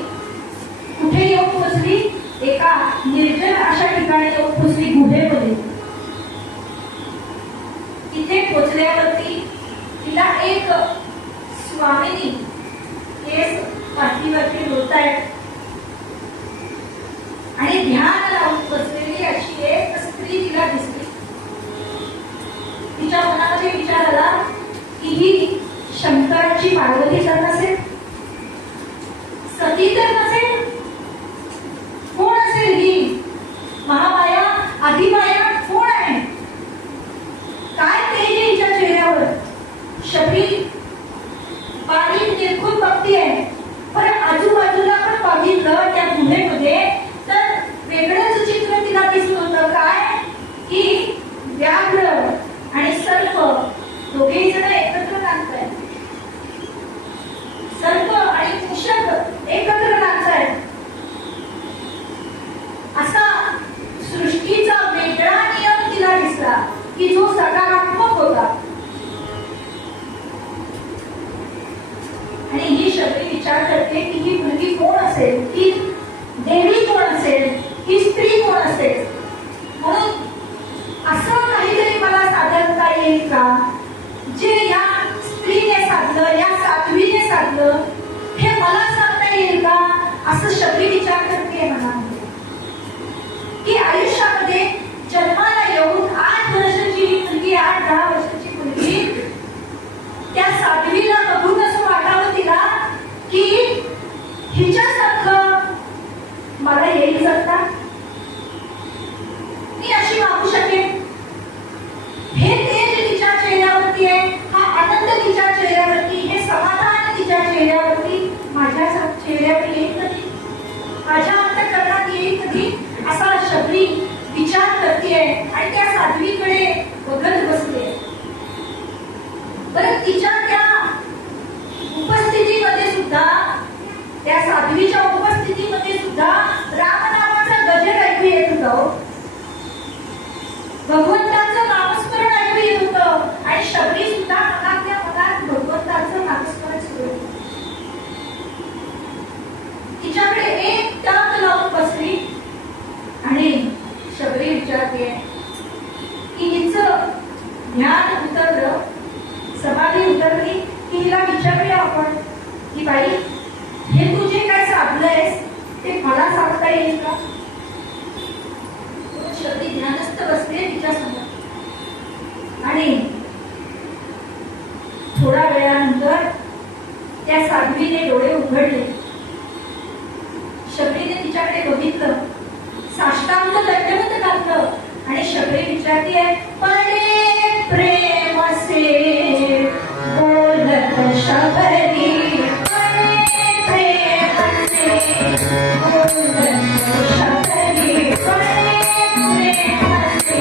कुठे येऊन पोचली. एका निर्जन अशा ठिकाणी येऊन पोचली, गुहेमध्ये. तिथे पोचल्यावरती तिला एक स्वामिनी केस पाठीवरती लोळतायत आणि ध्यान लावून बसलेली अशी एक स्त्री तिला दिसली. तिच्या मनामध्ये विचार आला की ही शंकराची पार्वती तर नसेल, सती तर नसेल, कोण असेल ही? महामाया, आदिमाया कोण आहे? काय तेज आहे हिच्या चेहऱ्यावर? शबरी बारीक निरखून बघतीये, पण आजूबाजूला पण बघितलं त्या गुहेमध्ये तर वेगळंच चित्र तिला दिसत होतं. काय की व्याघ्र आणि सर्प दोघेही जण एकत्र नाचतायत. सर्प आणि मूषक एकत्र नाचतायत. असा सृष्टीचा वेगळा नियम तिला दिसला की जो सकारात्मक होता. आणि ही शबरी विचार करते की ही मुलगी कोण असेल, ही देवी कोण असेल, ही स्त्री कोण असेल. म्हणून असं काहीतरी मला साधता येईल का जे या स्त्रीने साधलं, या साध्वीने साधलं, हे मला सांगता येईल का, असं शबरी विचार करते मनामध्ये. की आयुष्यामध्ये जन्माला येऊन 8 वर्षाची ही मुलगी, 8-10 वर्षाची मुलगी, त्या साध्वीला बघून असं वाटावं तिला की हिच्यासारखं मला येईल सकता, मी अशी वागू शकेन. हे तेज तिच्या चेहऱ्यावरती आहे, हा आनंद तिच्या चेहऱ्यावरती, हे समाधान तिच्या चेहऱ्यावरती माझ्या चेहऱ्यावर येईल कधी, माझ्या अंतःकरणात येईल कधी, असा शबरी विचार करते आणि त्या साध्वीकडे बघत बसते. बरं, तिच्या त्या उपस्थितीमध्ये सुद्धा, त्या साध्वीच्या उपस्थितीमध्ये सुद्धा रामनामाचा गजर ऐकू येत होतं, भगवंताचं नामस्मरण ऐकू येत होतं. आणि शबरी सुद्धा मनातल्या मनात भगवंताचं नामस्मरण सुरू होतं. तिच्याकडे एक टक लावून बसली आणि शबरी विचारते की हिचं ध्यान उतरलं, समाधी उतरली की हिला विचारूया आपण की बाई, हे तू जे काय साधलंयस ते मला सांगता येईल का. शबरी ध्यानस्थ बसले तिच्या समोर आणि थोडा वेळानंतर त्या साध्वीने डोळे उघडले. शबरीने तिच्याकडे बघितलं, साष्टांग दंडवत घातलं आणि शबरी विचारते, पडे प्रेम से बोलत शबरी, पडे प्रेम से बोलत शबरी, पडे प्रेम से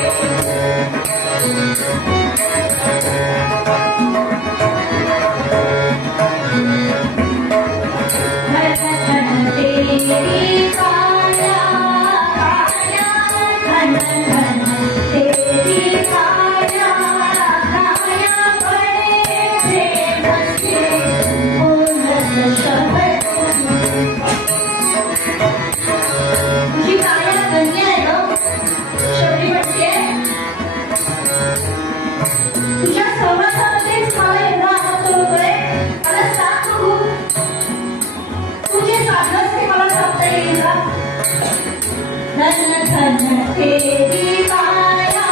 धन धन तेरी माया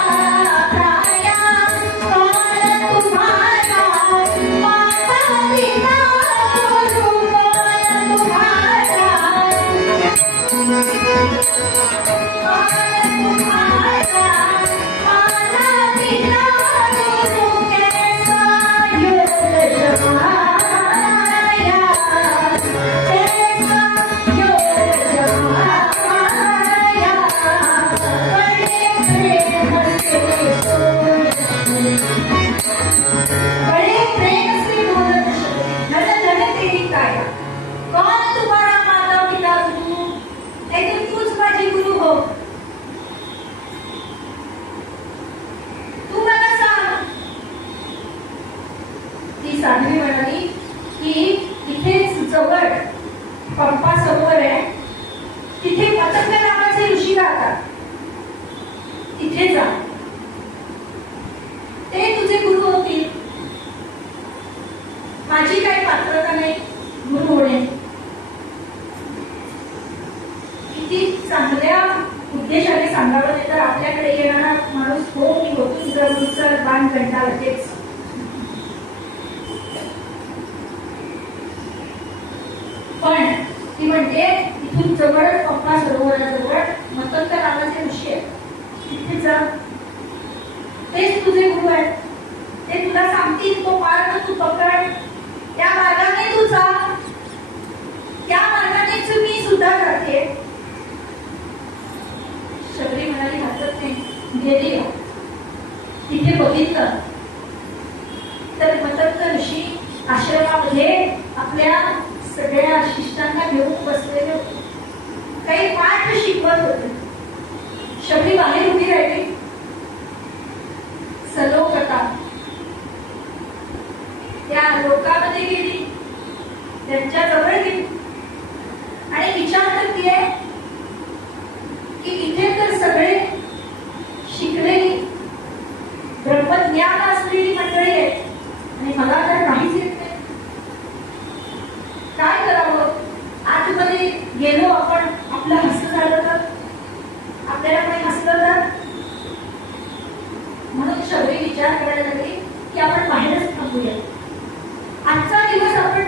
प्राया कौन तुम्हारा माता पिता गुरु कौन तुम्हारा कौन तुम्हारा माता पिता गुरु कैसा योग जमाया कैसा योग जमाया बड़े प्रेम से बड़े प्रेम से बोलत धन धन तेरी काया कौन तुम्हारा माता पिता गुरु लेकिन तूच माझी गुरु हो तू मला सांग ती साध्वी म्हणाली की इथेच जवळ पंपा सरोवर आहे तिथे पतंग नावाचे ऋषी राहतात तिथे जा ते तुझे गुरु होतील माझी काही पात्रता नाही गुरु होणे किती चांगल्या उद्देशाने सांगावं ते तर आपल्याकडे येणारा माणूस हो की हो तुझा गुरुचा बाण घंटा लगेच पण ती म्हणते इथून जवळच पंपा सरोवराजवळ मतंग नावाचे ऋषी आहेत तिथे जा तेच तुझे गुरु आहेत ते तुला सांगतील तो मार्ग तू पकड त्या मार्गाने तू जा त्या मार्गानेच मी सुद्धा जाते शबरी म्हणाली हरकत नाही गेली तिथे बघितलं तर मतंग ऋषी आश्रमामध्ये आपल्या सगळ्या शिष्टांना घेऊन बसलेले होते काही पाठ शिकवत होते शबरी बाहेर उभी राहिली सलोकता त्या लोकांमध्ये गेली त्यांच्या जवळ गेली आणि विचार करते की इथे तर सगळे शिकलेली ब्रह्मज्ञान असलेली मंडळी आहे आणि मला तर काहीच येत नाही काय करावं आतमध्ये गेलो आपण आपलं हसं झालं तर आपल्याला काही हसलं तर म्हणून शबरी विचार करायला लागली की आपण बाहेरच थांबूया आजचा दिवस आपण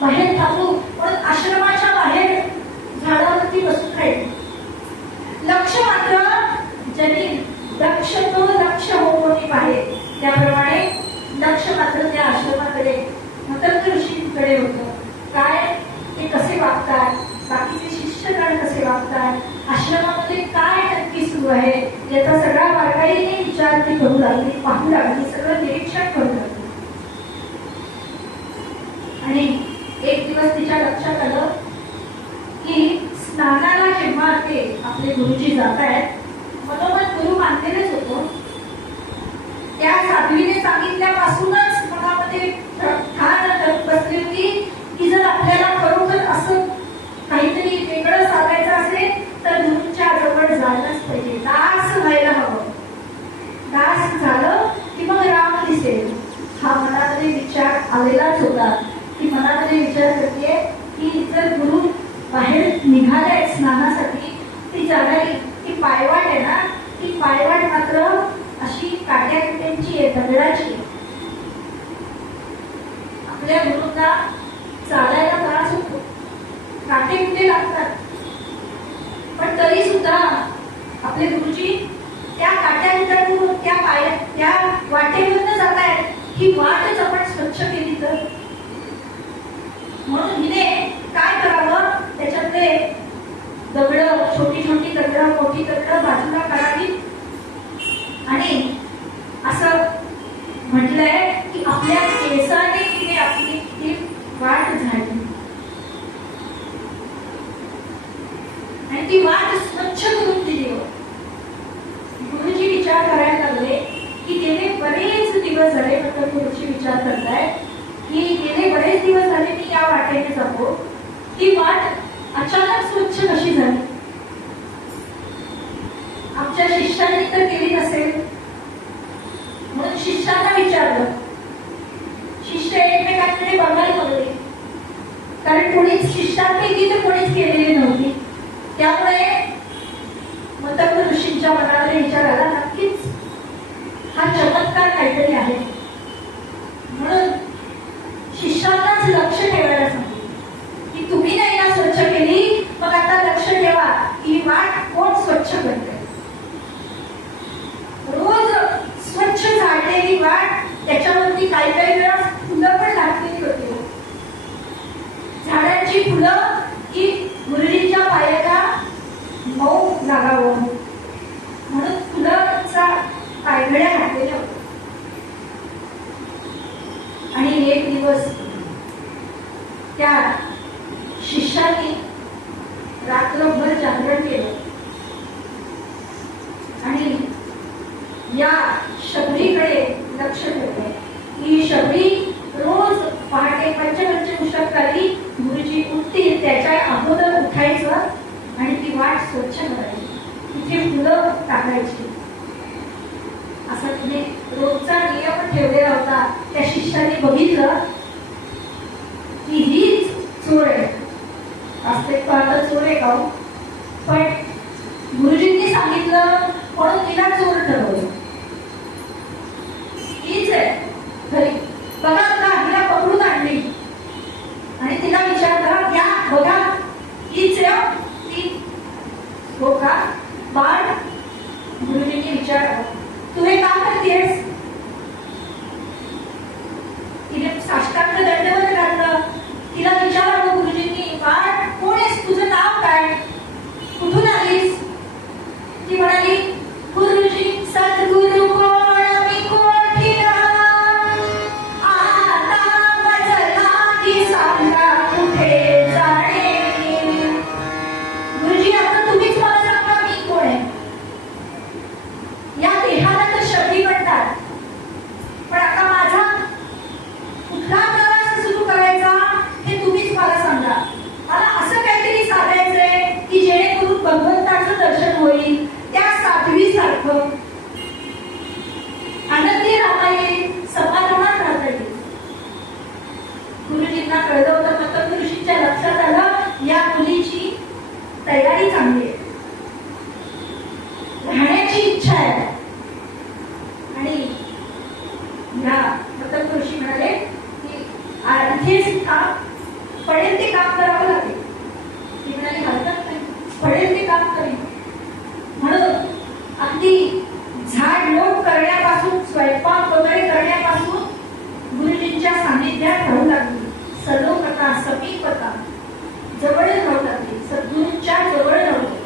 बाहेर थांबू पण आश्रमाच्या बाहेर झाडावरती बसून राहील लक्ष मात्र ज्यांनी लक्ष तो लक्ष होती बाहेर त्याप्रमाणे लक्ष मात्र त्या आश्रमाकडे मतंग ऋषींकडे होतं काय ते कसे वागतात बाकीचे शिष्यगण कसे वागतात आश्रमामध्ये काय नक्की सुरू आहे याचा सगळा बारकाईने विचार ती करू लागली पाहू लागली सगळं निरीक्षण करू लागली आणि एक दिवस तिच्या लक्षात आलं की स्नानाला जेव्हा ते आपले गुरुजी जात आहेत मनोमन गुरु मानलेलेच होतो त्या साध्वीने सांगितल्यापासूनच मनामध्ये ठाण बसली होती की जर आपल्याला खरोखर असं काहीतरी वेगळं साधायचं असेल तर गुरुंच्या जवळ जायलाच पाहिजे दास व्हायला हवं दास झालं की मग राम दिसेल हा मनामध्ये विचार आलेलाच होता की मनामध्ये विचार करते की जर गुरु बाहेर निघाले स्नानासाठी ती जाणारी ती पायवाट आहे ना ती पायवाट मात्र अशी काट्याकुट्यांची आहे दगडाची आपल्या गुरुंना चालायला त्रास होतो काटे कुठे लागतात पण तरी सुद्धा आपले गुरुजी त्या काट्याकुट्यांवरून त्या वाटेवरून जात आहेत ही वाटच आपण स्वच्छ केली तर म्हणून हिने काय करावं त्याच्यातले दगड छोटी छोटी दगड मोठी दगड बाजूला काढावी आणि असं म्हटलंय की आपल्या केसाने तिने आपली ती वाट झाली आणि ती वाट स्वच्छ करून दिली गुरुजी विचार करायला लागले की गेले बरेच दिवस झाले तर गुरुजी विचार करताय की गेले बरेच दिवस झाले मी या वाटेने जातो ती वाट अचानक स्वच्छ कशी झाली आमच्या शिष्याने तर केली नसेल म्हणून शिष्यांना विचारलं शिष्य एकमेकांकडे बघायला लागले कारण कोणीच शिष्यांपैकी तर कोणीच केलेली नव्हती त्यामुळे रात्रभर जागरण केलं आणि या शबरीकडे लक्ष ठेवले की शबरी रोज पहाटे पंचमुष्टकाली गुरुजी उठतील त्याच्या अगोदर उठायचं आणि ती वाट स्वच्छ करायची, तिथे फुलं टाकायची. असा तिने रोजचा नियम ठेवलेला होता. त्या शिष्याने बघितलं की हीच चोर आहे. वास्तविक पाहता चोर आहे का, पण गुरुजींनी सांगितलं म्हणून तिला चोर ठरवलं. हीच आहे खरी, बघा का तिला पकडून आणली आणि तिला विचारलं या बघा हीच आहे ती. हो का बाळ, गुरुजींनी विचारलं तू हे काम करतेस. तिने साष्टांग दंडवत घातलं. तिला विचारलं गुरुजींनी बाळ कोण आहेस, तुझं नाव काय, कुठून आलीस. ती म्हणाली गुरुजी सद्गुरु कोण मी कोठीला, आता माझला की सांगा कुठे जाणे. गुरुजी आता तुम्हीच मला सांगा मी कोण आहे. या देहाला तर शबरी म्हणतात, पण आता माझा कुठला प्रवास सुरू करायचा हे तुम्हीच मला सांगा. मला असं काहीतरी साधायचंय की जेणेकरून भगवंताचं दर्शन होईल, त्या साध्वीसारखं आनंदी राहता येईल, समाधानात राहता येईल. गुरुजींना कळलं होतं, मात्र गुरुजींच्या लक्षात आलं या मुलीची तयारी चांगली आहे, राहण्याची इच्छा आहे. आणि ह्या मतलब ऋषी म्हणाले की इथेच काम पडेल ते काम करावं लागेल. ती म्हणाली हरकत नाही, पडेल ते काम करेल. म्हणून अगदी झाड लोट करण्यापासून स्वयंपाक वगैरे करण्यापासून गुरुजींच्या सानिध्यात राहू लागली. सलोकता समीपता जवळ राहू लागली, सद्गुरूंच्या जवळ राहू लागली.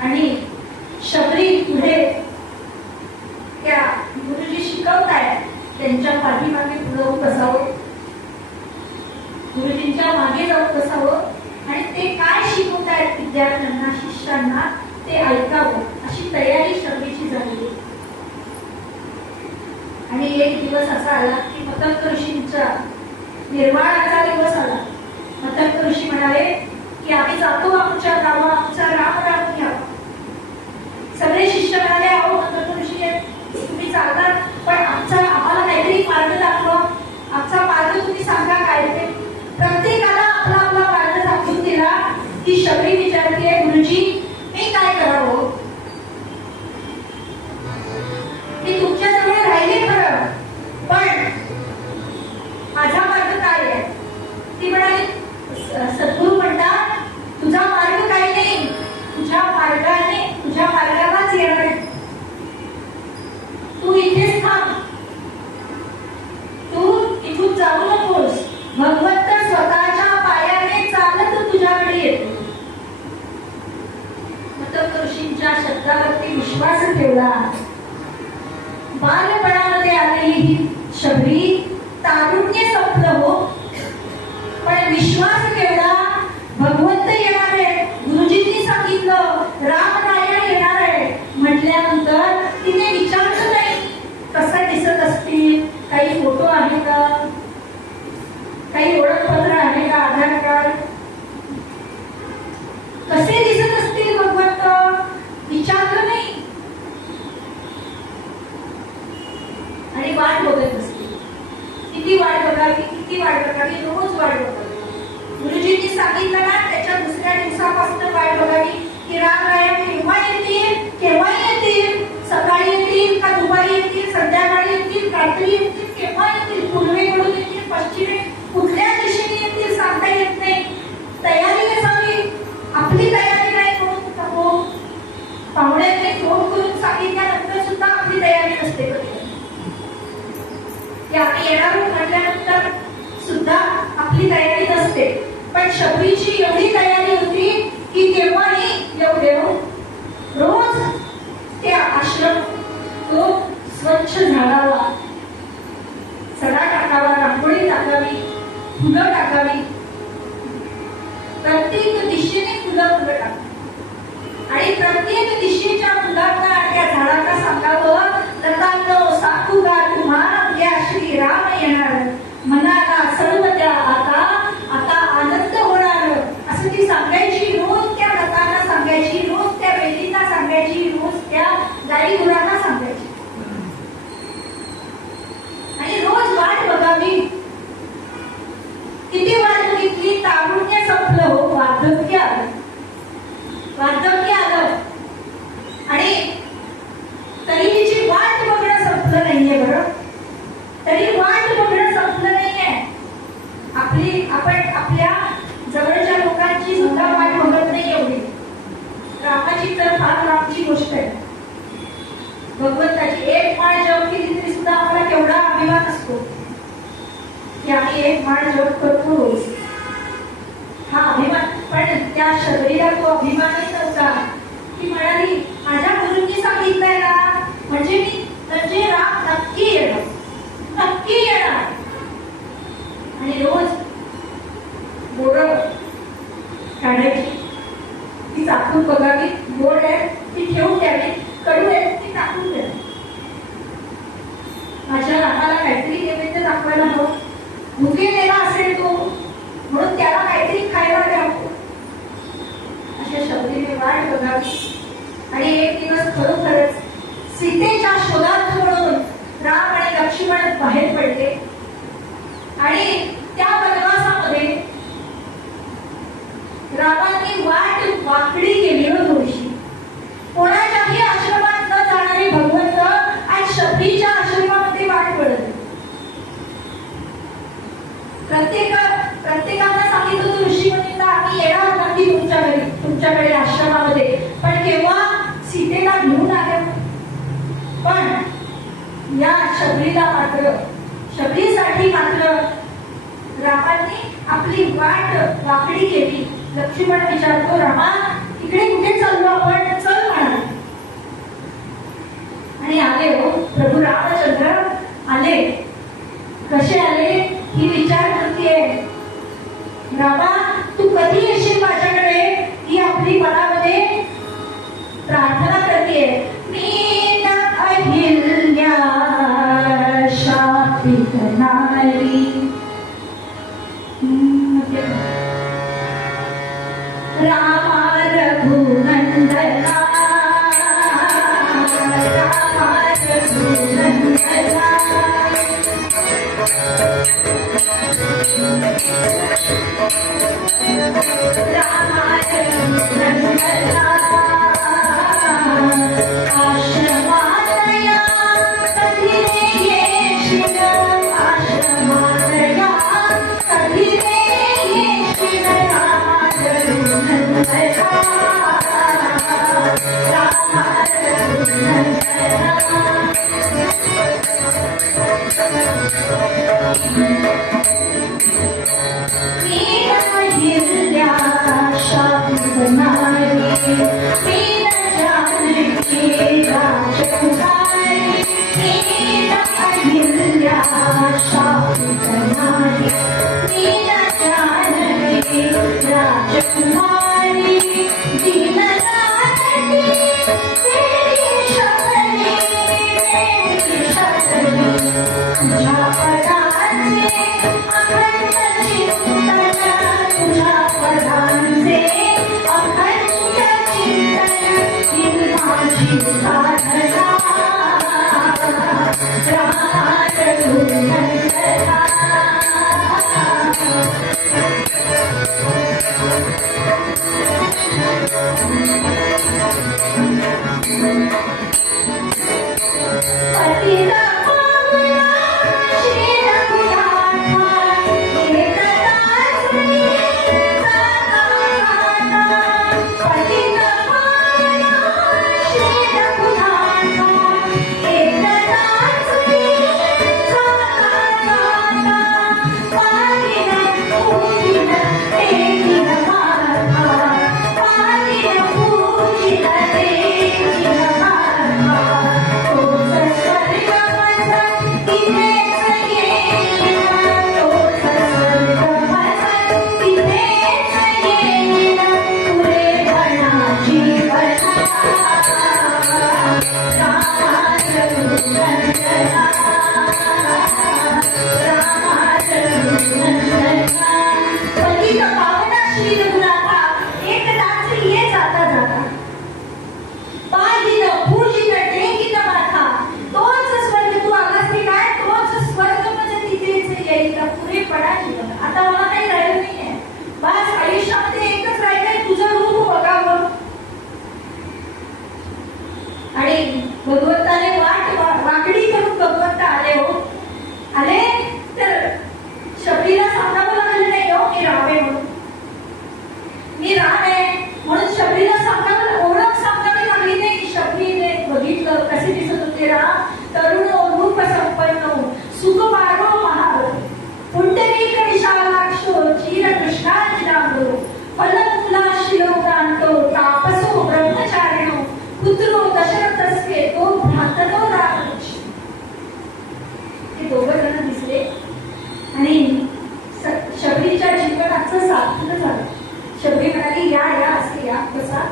आणि शबरी पुढे त्या गुरुजी शिकवतायत त्यांच्या पाठीमागे पुढे बसावं, गुरुजींच्या मागे जाऊन बसावं आणि ते काय शिकवतायत विद्यार्थ्यांना शिष्यांना ते ऐकावं, अशी तयारी शबरीची झाली. आणि एक दिवस असा आला की मतंग ऋषींचा निर्वाणाचा दिवस आला. मतंग ऋषी म्हणाले की आम्ही जातो आमच्या गावा, आमचा राम राम घ्या. सगळे शिष्य म्हणाले अहो मतंग ऋषी तुम्ही चालतात, पण आम्हाला काहीतरी मार्ग दाखवा, आमचा मार्ग तुम्ही सांगा काय ते. प्रत्येकाला आपला आपला मार्ग दाखवून दिला. ती शबरी विचारते गुरुजी मी काय करावं. मी तुमच्याजवळ राहिले खरं, पण माझा मार्ग काय आहे. ती म्हणाली सद्गुरू म्हणतात तुझा मार्ग काही नाही, तुझ्या मार्गालाच येणार आहे. तू इथेच थांब, तू इथून जाऊ नकोस. भगवंत स्वतःच्या पायाने चालत तुझ्याकडे येतो. मतंग ऋषींच्या शब्दावरती विश्वास ठेवला. बालपणामध्ये आलेली ही शबरी तारुण्य संपलं हो, पण विश्वास ठेवला भगवंत येणार आहे. गुरुजींनी सांगितलं रामनारायण येणार आहे म्हटल्यानंतर तिने विचारलं नाही कसा दिसत असतील, काही फोटो आहे का, काही ओळखपत्र आहे का, आधार कार्ड, कसे दिसत असतील भगवंत, विचारलं नाही. आणि वाट बघत असते. किती वाट बघावी, किती वाट बघावी, रोज वाट बघावी. गुरुजींनी सांगितलं ना त्याच्या दुसऱ्या दिवसापासून वाट बघावी की रामरायण केव्हा येतील, केव्हा येतील, सकाळी येतील का दुपारी येतील, संध्याकाळी येतील, रात्री येतील, केव्हा येतील, पूर्वेकडून येतील, पश्चिमे कुठल्या दिशेने येतील सांगता येत नाही. फुलं फुलं टाकतात. आणि प्रत्येक दिशेच्या फुलांना त्या झाडांना सांगावं, लतांनो सांगू का तुम्हा उद्या श्रीराम येणार, मनाला सर्व द्या आता आता आनंद होणार, असं ती सांगायची. रोज त्या लतांना सांगायची, रोज त्या वेलींना सांगायची, रोज त्या गाई गुरांना सांगायची. आणि रोज वाट बघावी. किती वाट बघितली, तारुण्य संपलं हो, वार्धक्य आलं, वार्धक्य आलं. आणि तरी तिची वाट बघणं संपलं नाहीये. बरं, तरी वाट बघणं संपलं नाहीये. आपण आपल्या जवळच्या लोकांची सुद्धा वाट बघत नाही एवढी. रामाची तर फार लांबची गोष्ट आहे. भगवंताची एक माळ जप केली तरी सुद्धा आम्हाला केवढा अभिमान असतो की आम्ही एक माळ जप करतो रोज. हा अभिमान. पण त्या शबरीला तो अभिमानच नव्हता. ती म्हणाली, माझ्या गुरूंनी सांगितलंय ना, म्हणजे राम नक्की येणार, नक्की येणार. आणि रोज बोरं काढायची, ती चाकून बघावी, गोड आहे ती ठेवून द्यावी, कडू आहे ती टाकून द्यावी. माझ्या रामाला काहीतरी नैवेद्य दाखवायला हवं. भुकेलेला असेल तो, म्हणून त्याला काहीतरी खायला द्यावं. अशा शबरीने वाट बघावी. आणि एक दिवस खरोखरच सीतेच्या शोधात म्हणून राम आणि लक्ष्मण बाहेर पडले. आणि त्या वनवासामध्ये रामांनी वाट वाकडी केली हो थोडीशी. कोणाच्याही आश्रमात न जाणारे भगवंत आज शबरीच्या आश्रमामध्ये वाट पडले. प्रत्येकाला सांगितलं होतं ऋषीमुनींना, आम्ही येणार नक्की तुमच्याकडे आश्रमामध्ये. पण केव्हा सीतेला घेऊन आल्या. पण या शबरीसाठी मात्र रामांनी आपली वाट वाकडी केली. लक्ष्मण विचारतो, रामा इकडे कुठे चाललो आपण, चल म्हणा. आणि आले हो प्रभू रामचंद्र आले. कसे आले ही विचार करतेय. रामा तू कधी येशील माझ्याकडे, ही आपली मनामध्ये प्रार्थना करतेय. मी न अहिल्या शापित नारी, रामा रघुनंदना, रामा रघुनंदना, रामा रघुनंदना. आश्रमातया कधी रे येशील, आश्रमातया कधी रे येशील, रामा रघुनंदना, रामा रघुनंदना. वसलेला तरुण रूप संपन्न सुख पारो महाबळ पुंडरीक विशालाक्ष चीर कृष्णार्जुनांबो फलमूला शिरोदांतो तापसो ब्रह्मचारिणो पुत्रो दशरथस्य तो भ्रातरो रामच. ते दोघं जण दिसले आणि शबरीच्या जीवनाचं सार्थक झालं. शबरी म्हणाली, या या असे या, बसा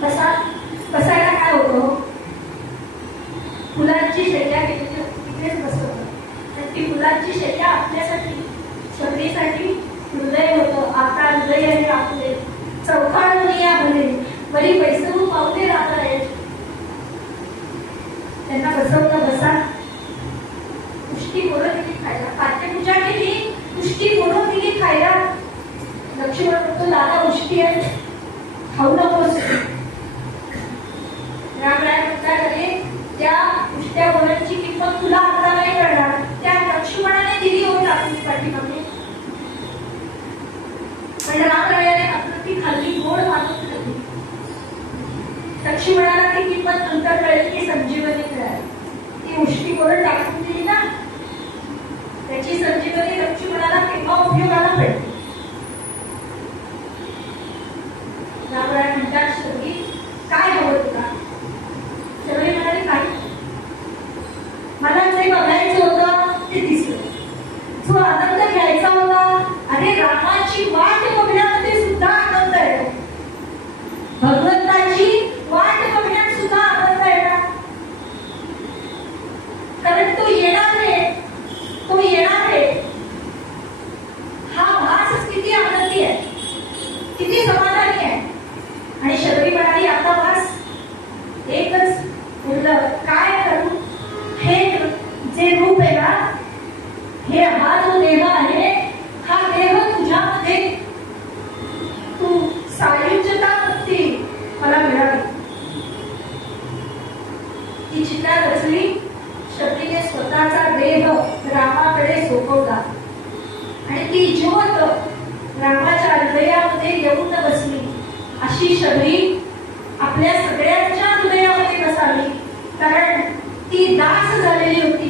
बसा. बसायला काय होतं, फुलांची शैया तिकडेच बसवतं. ती फुलांची शैया आपल्यासाठी, शबरीसाठी हृदय होतं. आता हृदय आहे आपले चौफाळून या भले बरी पैसू पावले राहत आहे. त्यांना बसवलं, बसा. पुष्टी बोलत दिली खायला, पाठ्यपूजा केली, पुष्टी बोलत दिली खायला. लक्ष्मण म्हणतो, दादा उष्टी आहे, खाऊ नकोस. रामराय म्हणतात, अरे त्या उष्ट्या बोलांची किंमत तुला आता नाही कळणार. त्या लक्ष्मणाने दिली होती आपली पाठीमागे, पण रामरायाने आपलं ती खाल्ली, गोड मानून खाल्ली. लक्ष्मणाला ती किंमत नंतर कळेल की संजीवनी मिळाली. ती उष्टी बोलत टाकून दिली ना, त्याची संजीवनी लक्ष्मणाला केव्हा उपयोगाला पडली. रामराय म्हणतात, शबरी काय हवं तुला? शबरी म्हणाले, काय मला जे बघायचं होतं ते दिसलं, जो आनंद घ्यायचा होता, अरे रामाची वाट बघण्यामध्ये सुद्धा आनंद आहे, भगवंताची वाट बघण्यात सुद्धा आनंद आहे ना. कारण तो येणार आहे, तो येणार आहे. हा भास किती आनंदी आहे, किती समाधानी आहे. आणि शबरी म्हणाली, आता भास एकच उरलं, काय करू? हे जे रूप आहे ना, हे हा जो देह आहे, हा देह तुझ्यामध्ये तू सायुज्यता मुक्ती मला मिळावी. ती चिंता बसली. शबरीने स्वतःचा देह रामाकडे सोपवला आणि ती ज्योत रामाच्या हृदयामध्ये येऊन बसली. अशी शबरी आपल्या सगळ्यांच्या हृदयामध्ये बसावी, कारण ती दास झालेली होती,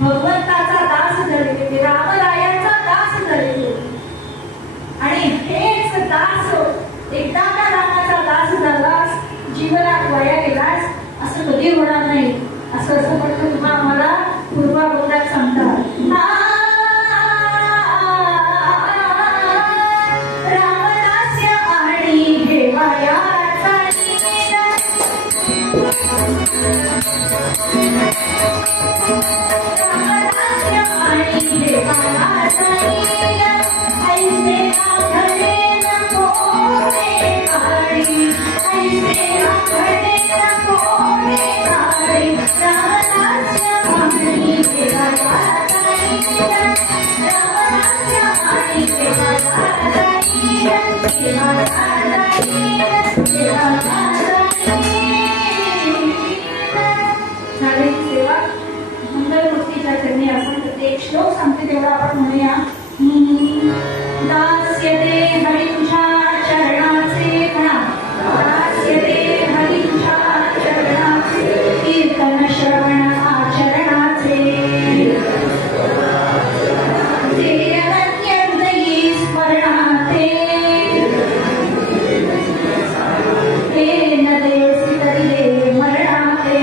भगवंताचा दास झालेली होती, रामरायाचा दास झालेली होती. आणि हेच दास, एकदा का रामाचा दास झालास, जीवनात वाया गेलास असं कधी होणार नाही. असं म्हणून तुम्हा आम्हाला पूर्वाबोधात सांगतात. रामदास्य आणि घेवाया एक श्लोक सांगते तेवढा आपण म्हणूया. दास्यते हरी तुझ्या चरणाचे म्हणा, दास्यते हरी तुझ्या चरणाचे कीर्तन श्रवण आचरणाचे ते अनन्य हृदयी स्मरणाचे हे न देसी तरी मरणाचे.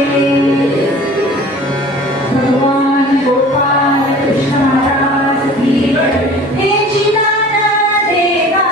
भगवान गोपाल कृष्ण महाराज की हे चिदानंद देवा.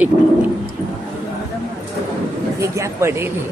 एक मिनिट हे घ्या पडेल हे